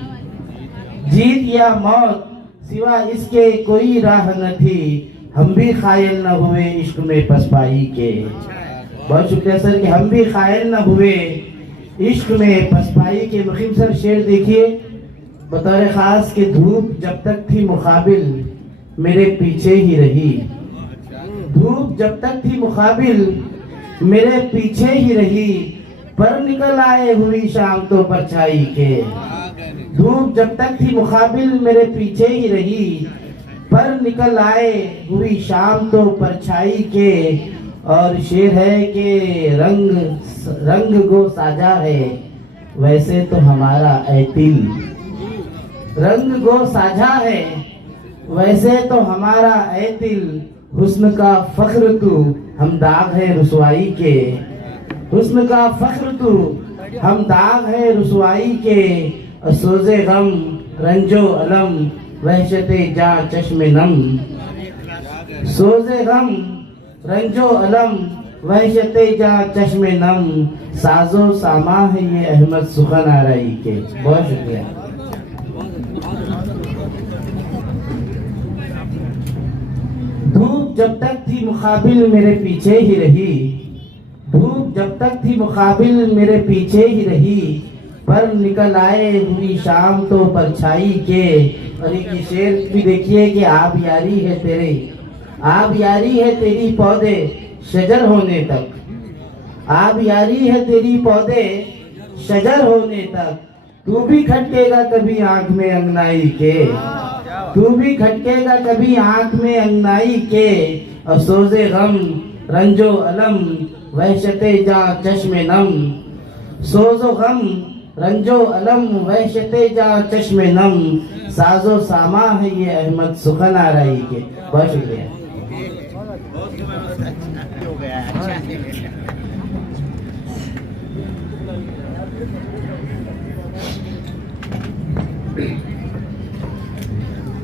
जीत या मौत सिवा इसके कोई राह न थी। हम भी खायल न हुए इश्क में पसपाई के। बहुत शुक्रिया सर कि हम भी खायल न हुए इश्क में पसपाई के। मुखीम सर शेर देखिए बतौर खास कि धूप जब तक थी मुकाबिल मेरे पीछे ही रही, धूप जब तक थी मुकाबिल मेरे पीछे ही रही। पर निकल आए हुई शाम तो परछाई के, धूप जब तक थी मुकाबिल मेरे पीछे ही रही। पर निकल आए हुई शाम तो परछाई के। और शेर है कि रंग गो साजा है वैसे तो हमारा ऐ दिल, रंग गो साझा है वैसे तो हमारा ऐ दिल। हुस्न का फख्र तू हम दाग है रुसवाई के, हुस्न का फख्र तू हम दाग है रुसवाई के। और सोजे गम रंजो अलम वहशते जा चश्मे नम, सोजे गम रंजो अलम वहशते जा चश्मे नम। साजो सामा है ये अहमद सुखन आराई के। बहुत शुक्रिया। धूप जब तक थी मुकाबिल मेरे पीछे ही रही, धूप जब तक थी मुकाबिल मेरे पीछे ही रही, पर निकल आए हुई शाम तो परछाई के। और एक शेर भी देखिए कि आप यारी है तेरे, आप यारी है तेरी पौधे शजर होने तक, आप यारी है तेरी पौधे शजर होने तक। तू भी खटकेगा कभी आंख में अंगनाई के, तू भी खटकेगा कभी आंख में अंगनाई के। अफसोसे गम रंजो अलम वहशते जा चश्मे नम, सोजो गम रंजो अलम वहशते जा चश्मे नम। साजो सामा है ये अहमद सुखन आराई के। बहुत शुक्रिया।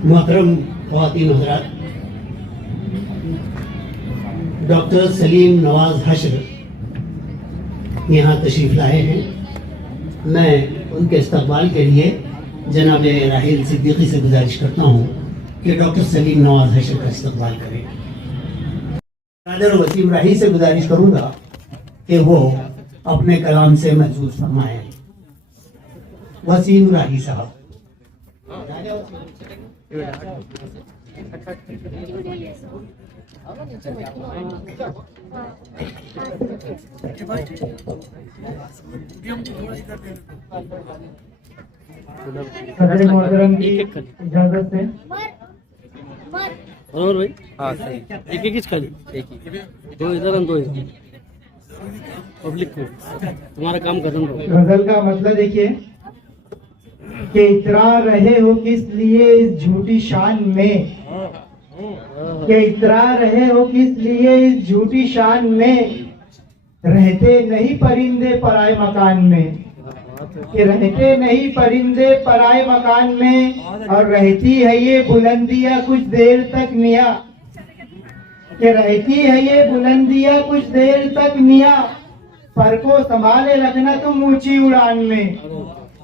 मोहतरम ख्वातीन हज़रात, डॉक्टर सलीम नवाज हशर यहाँ तशरीफ़ लाए हैं। मैं उनके इस्तकबाल के लिए जनाब राहिल सिद्दीकी से गुजारिश करता हूँ कि डॉक्टर सलीम नवाज हशर का इस्तकबाल करें। नादर वसीम राही से गुजारिश करूँगा कि वो अपने कलाम से महसूस फरमाएं। वसीम राही साहब। मोहतरम की इजाजत से और भाई हाँ सही, एक एक चीज खाली, एक ही दो इधर और दो इधर। पब्लिक को तुम्हारा काम खत्म करो। गजल का मतलब देखिए कि इतरा रहे हो किस लिए इस झूठी शान में, कि इतरा रहे हो किस लिए इस झूठी शान में। रहते नहीं परिंदे पराए मकान में, कि रहते नहीं परिंदे पराए मकान में। और रहती है ये बुलंदियां कुछ देर तक मियाँ, कि रहती है ये बुलंदियां कुछ देर तक मियाँ। पर को संभाले रखना तुम ऊंची उड़ान में,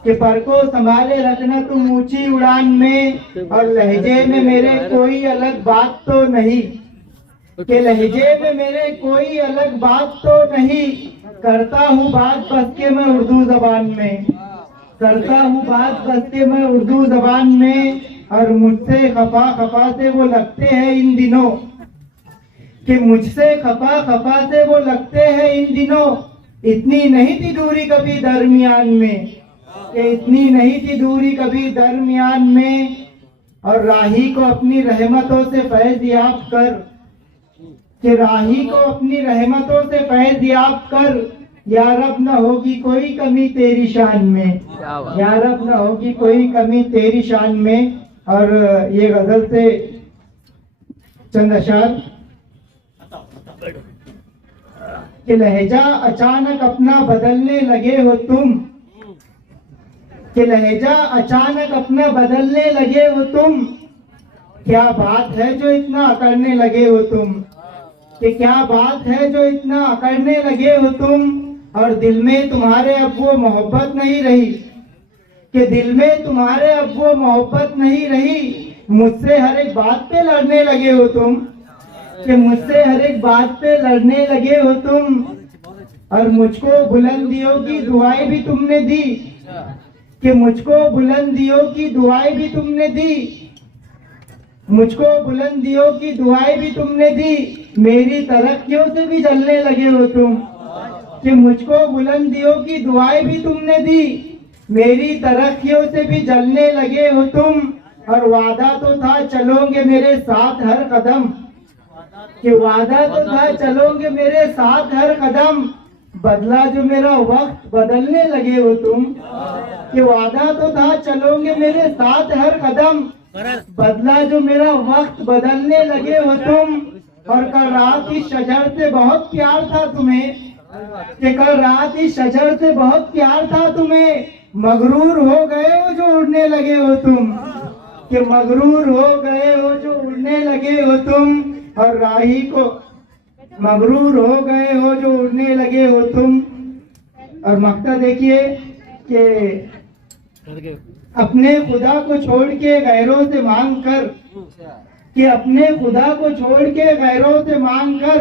कि पर को संभाले रखना तुम ऊंची उड़ान में। और लहजे में मेरे कोई अलग बात तो नहीं, कि लहजे में मेरे कोई अलग बात तो नहीं। करता हूँ बात बस के मैं उर्दू जबान में, करता हूँ बात बस के मैं उर्दू जबान में। और मुझसे खफा खफा से वो लगते हैं इन दिनों, कि मुझसे खफा खफा से वो लगते हैं इन दिनों। इतनी नहीं थी दूरी कभी दरमियान में, कि इतनी नहीं थी दूरी कभी दरमियान में। और राही को अपनी रहमतों से फैज़ याब कर, कि राही को अपनी रहमतों से फैज़ याब कर। या रब न होगी कोई कमी तेरी शान में, या रब न होगी कोई कमी तेरी शान में। और ये गजल से चंद अशार। कि लहजा अचानक अपना बदलने लगे हो तुम, कि लहजा अचानक अपना बदलने लगे हो तुम। क्या बात है जो इतना अकड़ने लगे हो तुम, कि क्या बात है जो इतना अकड़ने लगे हो तुम। और दिल में तुम्हारे अब वो मोहब्बत नहीं रही, कि दिल में तुम्हारे अब वो मोहब्बत नहीं रही। मुझसे हर एक बात पे लड़ने लगे हो तुम, कि मुझसे हर एक बात पे लड़ने लगे हो तुम। और मुझको बुलंदियों की दुआएं भी तुमने दी, कि मुझको बुलंदियों की दुआएं भी तुमने दी, मुझको बुलंदियों की दुआएं भी तुमने दी। मेरी तरक्कियों से भी जलने लगे हो तुम, कि मुझको बुलंदियों की दुआएं भी तुमने दी। मेरी तरक्कियों से भी जलने लगे हो तुम। और वादा तो था चलोगे मेरे साथ हर कदम, कि वादा तो था चलोगे मेरे साथ हर कदम। बदला जो मेरा वक्त बदलने लगे हो तुम, कि वादा तो था चलोगे मेरे साथ हर कदम। बदला जो मेरा वक्त बदलने लगे हो तुम। और कल रात इस शजर से बहुत प्यार था तुम्हें, कि कल रात इस शजर से बहुत प्यार था तुम्हें। मगरूर हो गए हो जो उड़ने लगे हो तुम, कि मगरूर हो गए हो जो उड़ने लगे हो तुम। और राही को मगरूर हो गए हो जो उड़ने लगे हो तुम। और मक्ता देखिए कि अपने खुदा को छोड़ के गैरों से मांग कर, कि अपने खुदा को छोड़ के गैरों से मांग कर।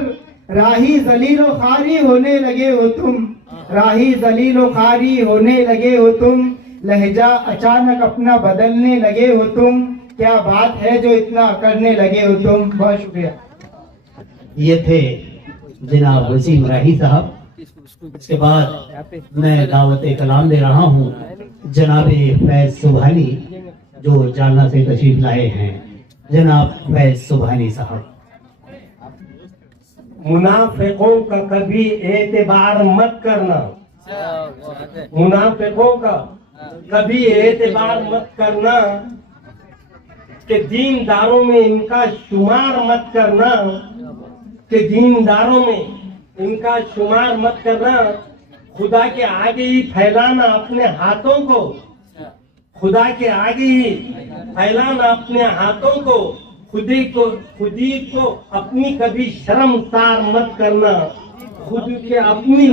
राही जलीलो खारी होने लगे हो तुम, राही जलीलो खारी होने लगे हो तुम, लहजा अचानक अपना बदलने लगे हो तुम, क्या बात है जो इतना करने लगे हो तुम। बहुत शुक्रिया। ये थे जनाब वसीम राही साहब। इसके बाद मैं दावत कलाम दे रहा हूँ जनाब फैज सुबहानी जो जालना से तशरीफ लाए हैं। जनाब फैज सुबहानी साहब। मुनाफिकों का कभी एतबार मत करना, मुनाफिकों का कभी एतबार मत करना, कि दीनदारों में इनका शुमार मत करना, कि दीनदारों में इनका शुमार मत करना। खुदा के आगे ही फैलाना अपने हाथों को, खुदा के आगे ही फैलाना अपने हाथों को, खुदी को अपनी कभी शर्मसार मत करना, खुद के अपनी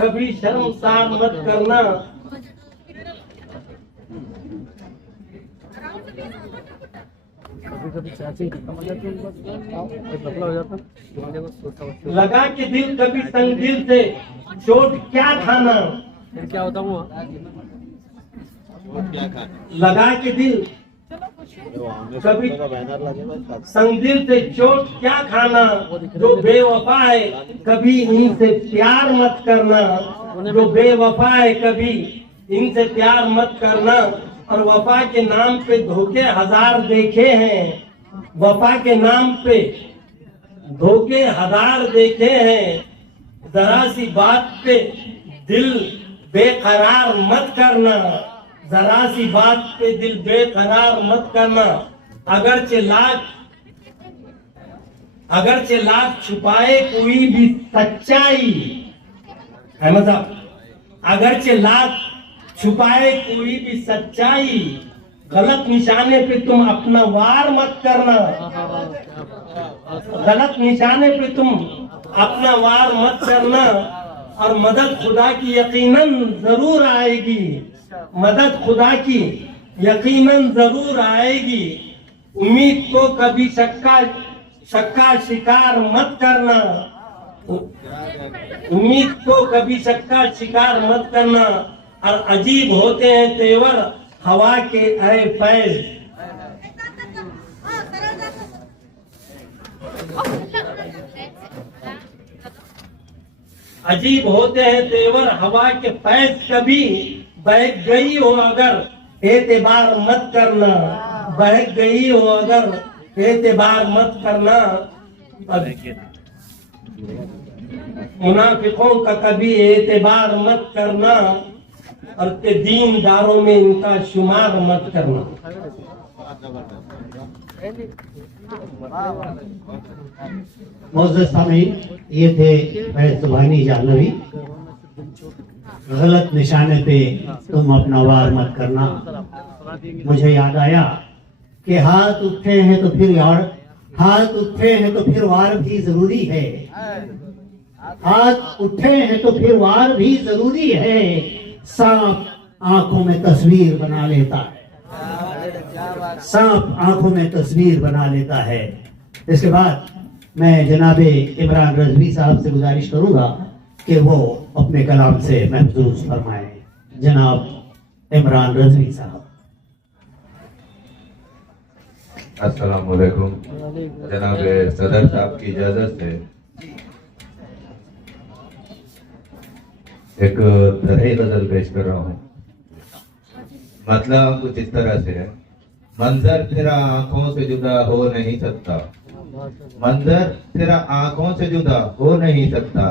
कभी शर्मसार मत करना। लगा के दिल कभी संग दिल से चोट क्या खाना, क्या होता हूँ लगा के दिल कभी संगदिल से चोट क्या खाना, जो बेवफा है कभी इनसे प्यार मत करना, जो बेवफा है कभी इनसे प्यार मत करना। और वफा के नाम पे धोखे हजार देखे हैं, वफा के नाम पे धोखे हजार देखे हैं, जरा सी बात पे दिल बेकरार मत करना, जरा सी बात पे दिल बेकरार मत करना। अगरचे लाख छुपाए कोई भी सच्चाई, अहमद साहब, अगरचे लाख छुपाए कोई भी सच्चाई, गलत निशाने पे तुम अपना वार मत करना, गलत निशाने पे तुम अपना वार मत करना। और मदद खुदा की यकीनन जरूर आएगी, मदद खुदा की यकीनन जरूर आएगी। उम्मीद को कभी शक्का शिकार मत करना, उम्मीद को कभी शक्का शिकार मत करना। और अजीब होते हैं तेवर हवा के ऐ फैज, अजीब होते हैं तेवर हवा के फैज, कभी बह गई हो अगर एतबार मत करना, बह गई हो अगर एतबार मत करना। मुनाफिकों का कभी एतबार मत करना, और के दीनदारों में इनका शुमार मत करना। मोअज़्ज़ज़ सामीन, ये थे फैज सुबहानी जाहनवी। गलत निशाने पे तुम अपना वार मत करना। मुझे याद आया कि हाथ उठे हैं तो फिर यार, हाथ उठे हैं तो फिर वार भी जरूरी है, हाथ उठे हैं तो फिर वार भी जरूरी है। सांप आंखों में तस्वीर बना लेता है, सांप आंखों में तस्वीर बना लेता है। इसके बाद मैं जनाबे इमरान रजवी साहब से गुजारिश करूंगा कि वो अपने कलाम से महफूज फरमाएं। जनाब इमरान रजवी साहब। अस्सलाम वालेकुम। जनाब सदर साहब की इजाजत से एक तरह गजल पेश कर रहा हूँ। मतलब कुछ इस तरह से है, मंजर तेरा आंखों से जुदा हो नहीं सकता, मंजर तेरा आंखों से जुदा हो नहीं सकता,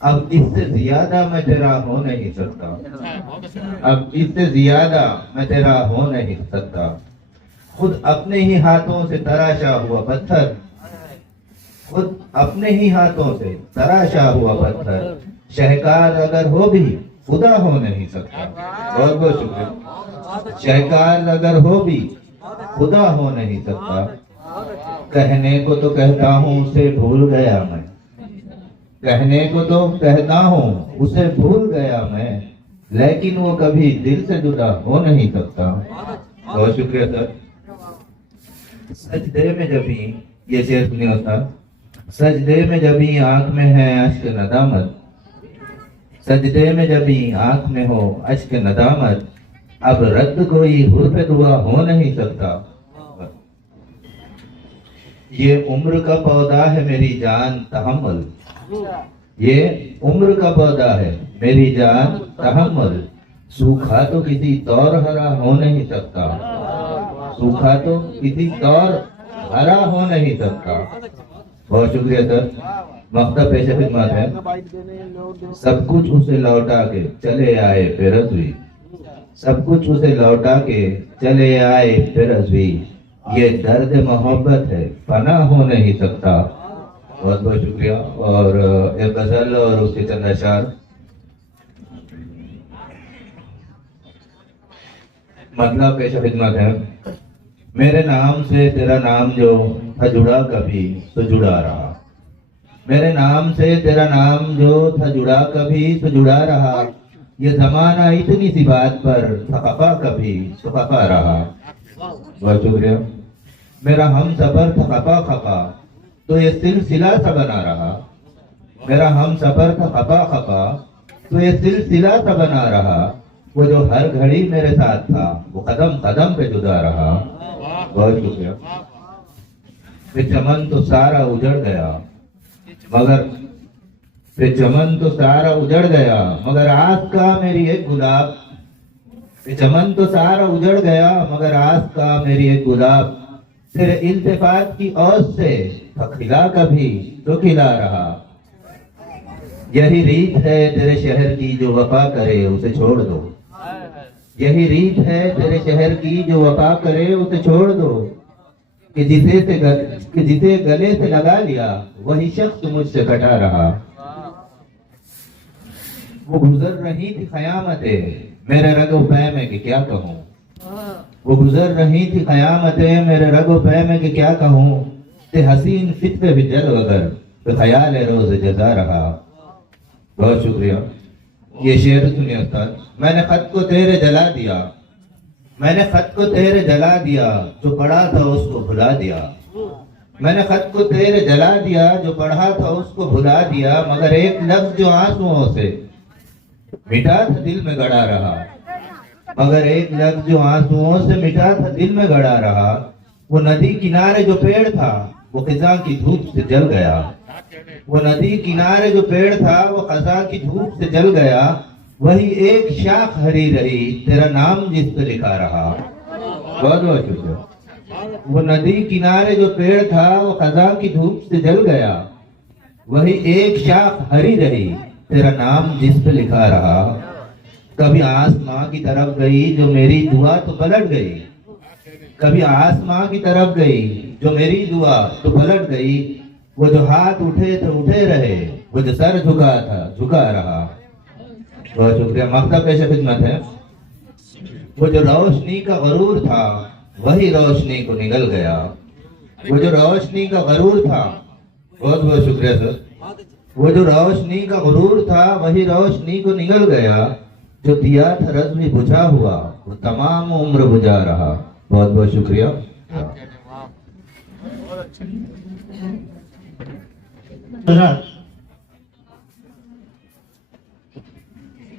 अब इससे ज्यादा मैं तेरा हो नहीं सकता, अब इससे ज्यादा मैं तेरा हो नहीं सकता। खुद अपने ही हाथों से तराशा हुआ पत्थर, खुद अपने ही हाथों से तराशा हुआ पत्थर, शहकार अगर हो भी खुदा हो नहीं सकता। बहुत बहुत शुक्रिया। शहकार अगर हो भी खुदा हो नहीं सकता। कहने को तो कहता हूँ उसे भूल गया मैं, कहने को तो कहता हूँ उसे भूल गया मैं, लेकिन वो कभी दिल से जुदा हो नहीं सकता। बहुत शुक्रिया सर। सजदे में जब भी ये शेर सुनी होता सजदे में जबी आंख में है अश्क नदामत, सजदे में जबी आंख में हो अश्क नदामत, अब रद्द कोई हुर्फ दुआ हो नहीं सकता। ये उम्र का पौधा है मेरी जान तहम्मुल, ये उम्र का पौधा है मेरी जान तहम्मुल, सूखा तो किसी तौर हरा हो नहीं सकता, सूखा तो किसी तौर हरा हो नहीं सकता। बहुत शुक्रिया सर। मख्ता पेश खिदमत है। सब कुछ उसे लौटा के चले आए फिर रज़वी, सब कुछ उसे लौटा के चले आए फिर रज़वी, ये दर्द मोहब्बत है फना हो नहीं सकता। बहुत बहुत शुक्रिया। और एक गजल और उसके चंद अशार। मतलब पेश खिदमत है। मेरे नाम से तेरा नाम जो था जुड़ा कभी तो जुड़ा रहा, मेरे नाम से तेरा नाम जो था जुड़ा कभी तो जुड़ा रहा, ये जमाना इतनी सी बात पर था खफा कभी तो खफा रहा। बहुत शुक्रिया। मेरा हम सफर था खफा खफा तो ये सिलसिला सा बना रहा, मेरा हम सफर था खफा खफा तो ये सिलसिला सा बना रहा, वो जो हर घड़ी मेरे साथ था वो कदम कदम पे जुदा रहा। बहुत शुक्रिया। फिर चमन तो सारा उजड़ गया मगर, फिर चमन तो सारा उजड़ गया मगर आस का मेरी एक गुलाब, फिर चमन तो सारा उजड़ गया मगर आस का मेरी एक गुलाब, तेरे इल्तिफात की औस से खिला कभी तो खिला रहा। यही रीत है तेरे शहर की जो वफा करे उसे छोड़ दो, यही रीत है तेरे शहर की जो वफा करे उसे छोड़ दो, कि जिसे गले से लगा लिया वही शख्स मुझसे कटा रहा। वो गुजर रही थी क़यामतें मेरे रगो पै में कि क्या कहूँ, वो गुजर रही थी क़यामतें मेरे रगो पै में कि क्या कहूँ, ते हसीन फित्वे भी जल वगर तो ख्याल रोज जजा रहा। बहुत शुक्रिया। ये शेर सुनिए उस्ताद। मैंने खत को तेरे जला दिया, मैंने खत को तेरे जला दिया, जो पढ़ा था उसको भुला दिया, मैंने खत को तेरे जला दिया, जो पढ़ा था उसको भुला दिया, मगर एक लफ्ज जो आंसुओं से मिटा था दिल में गड़ा रहा, मगर एक लफ्ज जो आंसुओं से मिटा था दिल में गड़ा रहा, वो नदी किनारे जो पेड़ था वो खिज़ां की धूप से जल गया, वो नदी किनारे जो पेड़ था वो खिज़ां की धूप से जल गया, वही एक शाख हरी रही तेरा नाम जिस पे लिखा रहा। बहुत बहुत शुक्रिया। वो नदी किनारे जो पेड़ था वो खिज़ां की धूप से जल गया, वही एक शाख हरी रही तेरा नाम जिस पे लिखा रहा। कभी आसमां की तरफ गई जो मेरी दुआ तो पलट गई, कभी आसमां की तरफ गई जो मेरी दुआ तो पलट गई, वो जो हाथ उठे तो उठे रहे, वो जो सर झुका था झुका रहा। बहुत शुक्रिया। मख्ता पेश खिदमत है। वो जो रोशनी का गरूर था वही रोशनी को निगल गया, वो जो रोशनी का गरूर था। बहुत बहुत शुक्रिया सर। वो जो रोशनी का गरूर था वही रोशनी को निगल गया, जो दिया था रज़्वी बुझा हुआ वो तमाम उम्र बुझा रहा। बहुत बहुत शुक्रिया।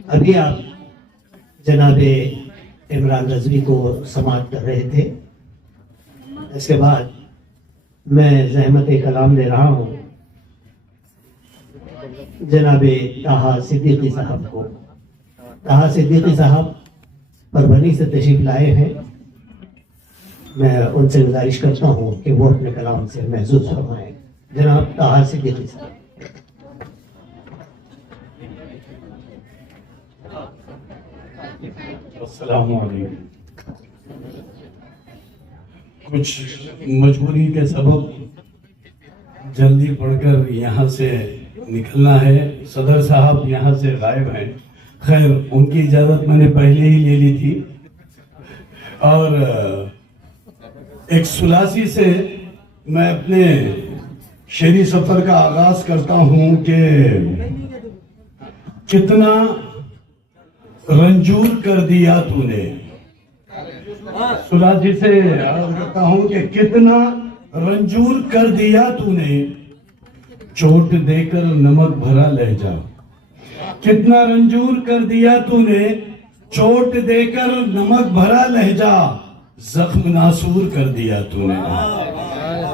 अभी आप जनाबे इमरान रज़वी को समाअत कर रहे थे, इसके बाद मैं ज़हमत कलाम ले रहा हूँ जनाबे ताहा सिद्दीकी साहब को। ताहा सिद्दीकी साहब परभनी से तशरीफ लाए हैं। मैं उनसे गुजारिश करता हूँ कि वो अपने कलाम से महसूस फरमाएं। जनाब ताहा सिद्दीकी साहब। अस्सलाम वालेकुम। कुछ मजबूरी के सबब जल्दी पढ़कर यहाँ से निकलना है। सदर साहब यहाँ से गायब हैं। खैर, उनकी इजाज़त मैंने पहले ही ले ली थी। और एक सुलासी से मैं अपने शेरी सफ़र का आगाज करता हूँ कि कितना रंजूर कर दिया तूने। सुलासी से कहता हूँ कि कितना रंजूर कर दिया तूने, चोट देकर नमक भरा लहजा। कितना रंजूर कर दिया तूने, चोट देकर नमक भरा लहजा, जख्म नासूर कर दिया तूने।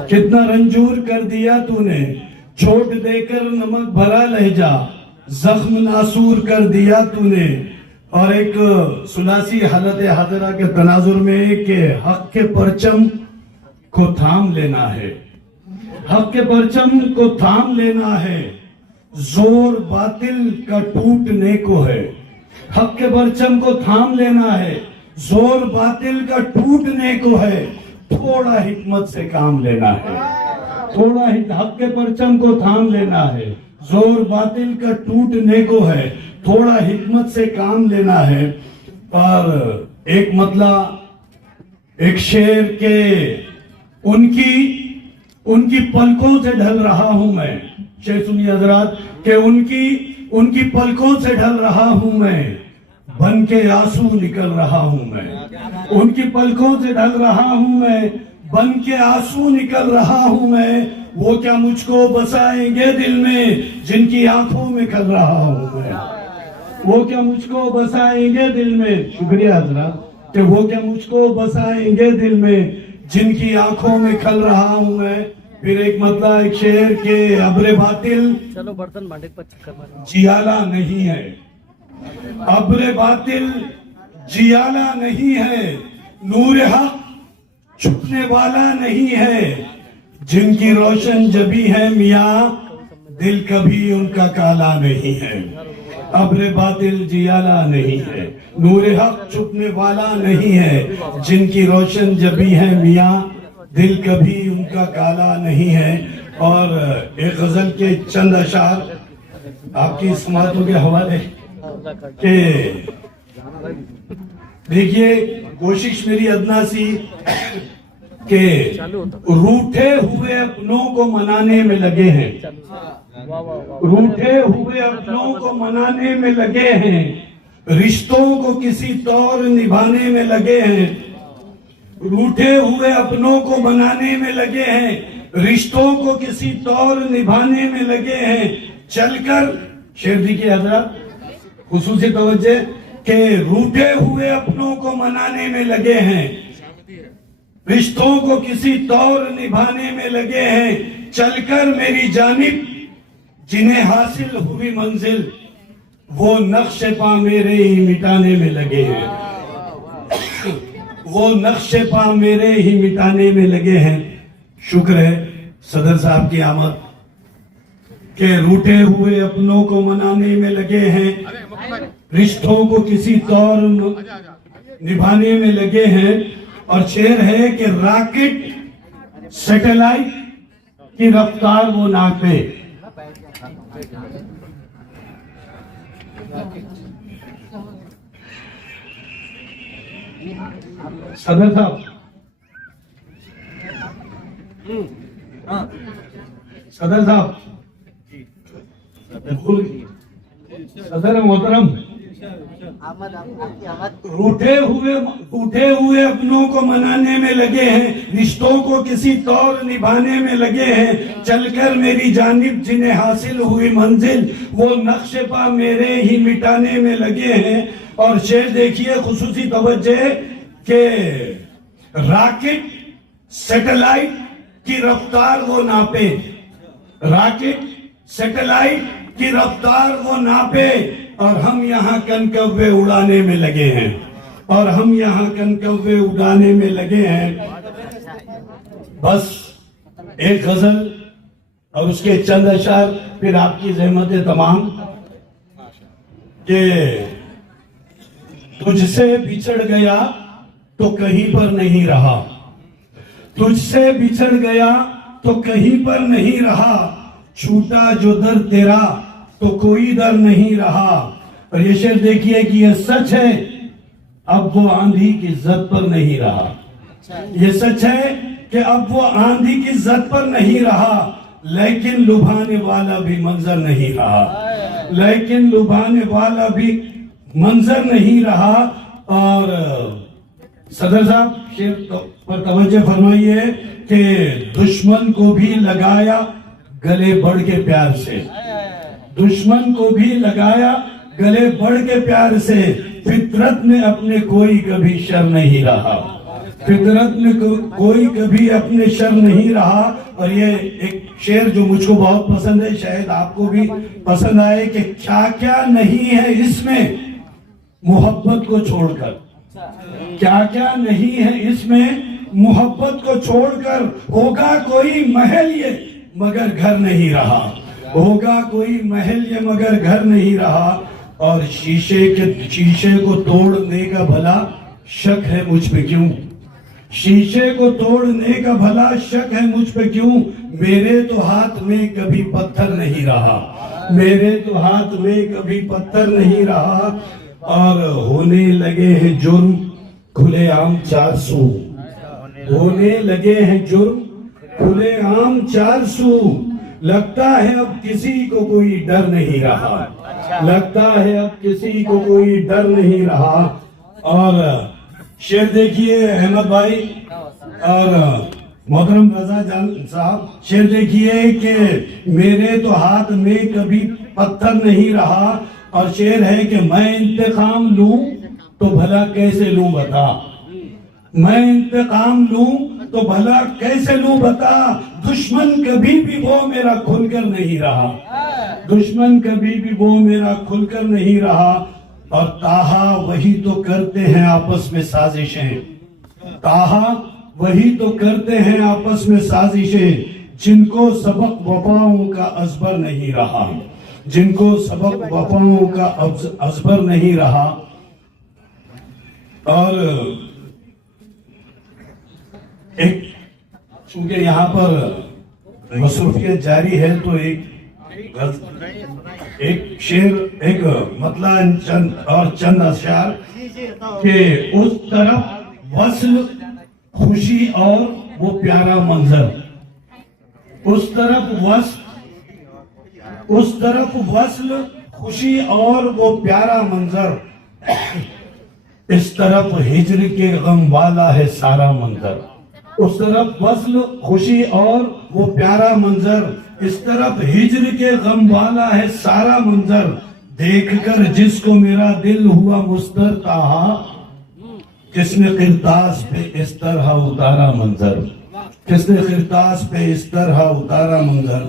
कितना रंजूर कर दिया तूने, चोट देकर नमक भरा लहजा, जख्म नासूर कर दिया तूने। और एक सुलासी हालत हाजरा के तनाजुर में कि हक के परचम को थाम लेना है, हक के परचम को थाम लेना है, जोर बातिल का टूटने को है। हक के परचम को थाम लेना है, जोर बातिल का टूटने को है, थोड़ा हिकमत से काम लेना है, थोड़ा हक के परचम को थाम लेना है, जोर बातिल का टूटने को है, थोड़ा हिकमत से काम लेना है। और एक मतला एक शेर के उनकी पलकों से ढल रहा हूं मैं, शेर सुनिए हजरात के उनकी पलकों से ढल रहा हूं मैं, बन के आंसू निकल रहा हूं मैं। उनकी पलकों से ढल रहा हूं मैं, बन के आंसू निकल रहा हूं मैं। वो क्या मुझको बसाएंगे दिल में, जिनकी आंखों में खल रहा हूं मैं। वो क्या मुझको बसाएंगे दिल में, शुक्रिया हजरात, कि वो क्या मुझको बसाएंगे दिल में, जिनकी आंखों में खल रहा हूं मैं। फिर एक मतलब एक शेर के अब्रे बातिल चलो बर्तन भांडे पर चक्कर मारो, जियाला नहीं है, अब्रे बातिल जियाला नहीं है, नूर हक छुपने वाला नहीं है, जिनकी रोशन जबी है मियाँ, दिल कभी उनका काला नहीं है। अब्रे बातिल जियाला नहीं है, नूर हक छुपने वाला नहीं है, जिनकी रोशन जबी है मियाँ, दिल कभी उनका काला नहीं है। और एक गजल के चंद अशार आपकी समातों के हवाले के देखिए, कोशिश मेरी अदना सी के रूठे हुए अपनों को मनाने में लगे हैं, रूठे हुए अपनों को मनाने में लगे हैं, रिश्तों को किसी तौर निभाने में लगे हैं, रूठे हुए अपनों को मनाने में लगे हैं, रिश्तों को किसी तौर निभाने में लगे हैं। चलकर शेर जी की हजरत खुसूसी तवज्जे के रूठे हुए अपनों को मनाने में लगे हैं, रिश्तों को किसी तौर निभाने में लगे हैं। चलकर मेरी जानिब जिन्हें हासिल हुई मंजिल, वो नक्शे पा मेरे ही मिटाने में लगे हैं, वो नक्शे पा मेरे ही मिटाने में लगे हैं। शुक्र है सदर साहब की आमद के रूठे हुए अपनों को मनाने में लगे हैं, रिश्तों को किसी तौर निभाने में लगे हैं। और शेर है कि रॉकेट सैटेलाइट की रफ्तार वो नापे, सदर साहब, सदर साहब, सदर मोहतरम, रूठे हुए अपनों को मनाने में लगे हैं, रिश्तों को किसी तौर निभाने में लगे हैं। चलकर मेरी जानिब जिन्हें हासिल हुई मंजिल, वो नक्शे पा मेरे ही मिटाने में लगे हैं। और शेर देखिए खुसूसी तवज्जे के रॉकेट सैटेलाइट की रफ्तार वो नापे, रॉकेट सैटेलाइट की रफ्तार वो नापे, और हम यहाँ कनकव्वे उड़ाने में लगे हैं, और हम यहाँ कनकव्वे उड़ाने में लगे हैं। बस एक गजल और उसके चंद अशार, फिर आपकी ज़हमतें तमाम के तुझसे बिछड़ गया तो कहीं पर नहीं रहा, तुझसे बिछड़ गया तो कहीं पर नहीं रहा, छूटा जो दर तेरा तो कोई दर नहीं रहा। और ये शेर देखिए कि ये सच है, अब वो आंधी की जद पर नहीं रहा, ये सच है कि अब वो आंधी की जद पर नहीं रहा, लेकिन लुभाने वाला भी मंजर नहीं रहा, लेकिन लुभाने वाला भी मंजर नहीं रहा। और सदर साहब शेर पर तवज्जो फरमाइए कि दुश्मन को भी लगाया गले बढ़ के प्यार से, दुश्मन को भी लगाया गले बढ़ के प्यार से। फितरत में अपने कोई कभी शर नहीं रहा, फितरत में कोई कभी अपने शर नहीं रहा। और ये एक शेर जो मुझको बहुत पसंद है, शायद आपको भी पसंद आए, कि क्या क्या नहीं है इसमें मोहब्बत को छोड़कर, क्या क्या नहीं है इसमें मोहब्बत को छोड़कर। होगा कोई महल ये मगर घर नहीं रहा, होगा कोई महल ये मगर घर नहीं रहा। और शीशे को तोड़ने का भला शक है मुझ पे क्यों, शीशे को तोड़ने का भला शक है मुझ पे क्यों। मेरे तो हाथ में कभी पत्थर नहीं रहा, मेरे तो हाथ में कभी पत्थर नहीं रहा। और होने लगे हैं जुर्म खुलेआम 400, होने लगे हैं जुर्म खुलेआम 400। लगता है अब किसी को कोई डर नहीं रहा, लगता है अब किसी को कोई डर नहीं रहा। और शेर देखिए अहमद भाई और मोहतरम रजा जान साहब, शेर देखिए कि मेरे तो हाथ में कभी पत्थर नहीं रहा। और शेर है कि मैं इंतकाम लूं तो भला कैसे लूं बता, मैं इंतकाम लूं तो भला कैसे लूं बता। दुश्मन कभी भी वो मेरा खुलकर नहीं रहा, दुश्मन कभी भी वो मेरा खुलकर नहीं रहा। और ताहा वही तो करते हैं आपस में साजिशें, ताहा वही तो करते हैं आपस में साजिशें। जिनको सबक वफाओं का अजबर नहीं रहा, जिनको सबक वफाओं का अजबर नहीं रहा। और एक चूंकि यहाँ पर मसरूफियत जारी है तो एक शेर, एक मतला चंद अशआर के उस तरफ वस्ल खुशी और वो प्यारा मंजर, उस तरफ वस्ल खुशी और वो प्यारा मंजर। इस तरफ हिज्र के गम वाला है सारा मंजर, उस तरफ वस्ल खुशी और वो प्यारा मंजर। इस तरफ हिज्र के गम वाला है सारा मंजर। देखकर जिसको मेरा दिल हुआ मुस्तर ताहा, किसने किरतास पे इस तरह उतारा मंजर, किसने किरतास पे इस तरह उतारा मंजर।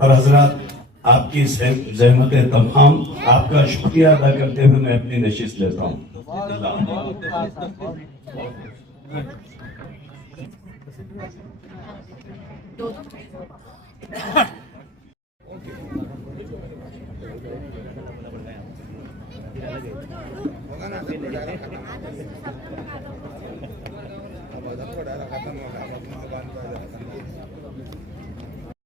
और हजरात आपकी ज़हमतें तमाम, आपका शुक्रिया अदा करते हुए मैं अपनी नशिस्त लेता हूँ। होगा ना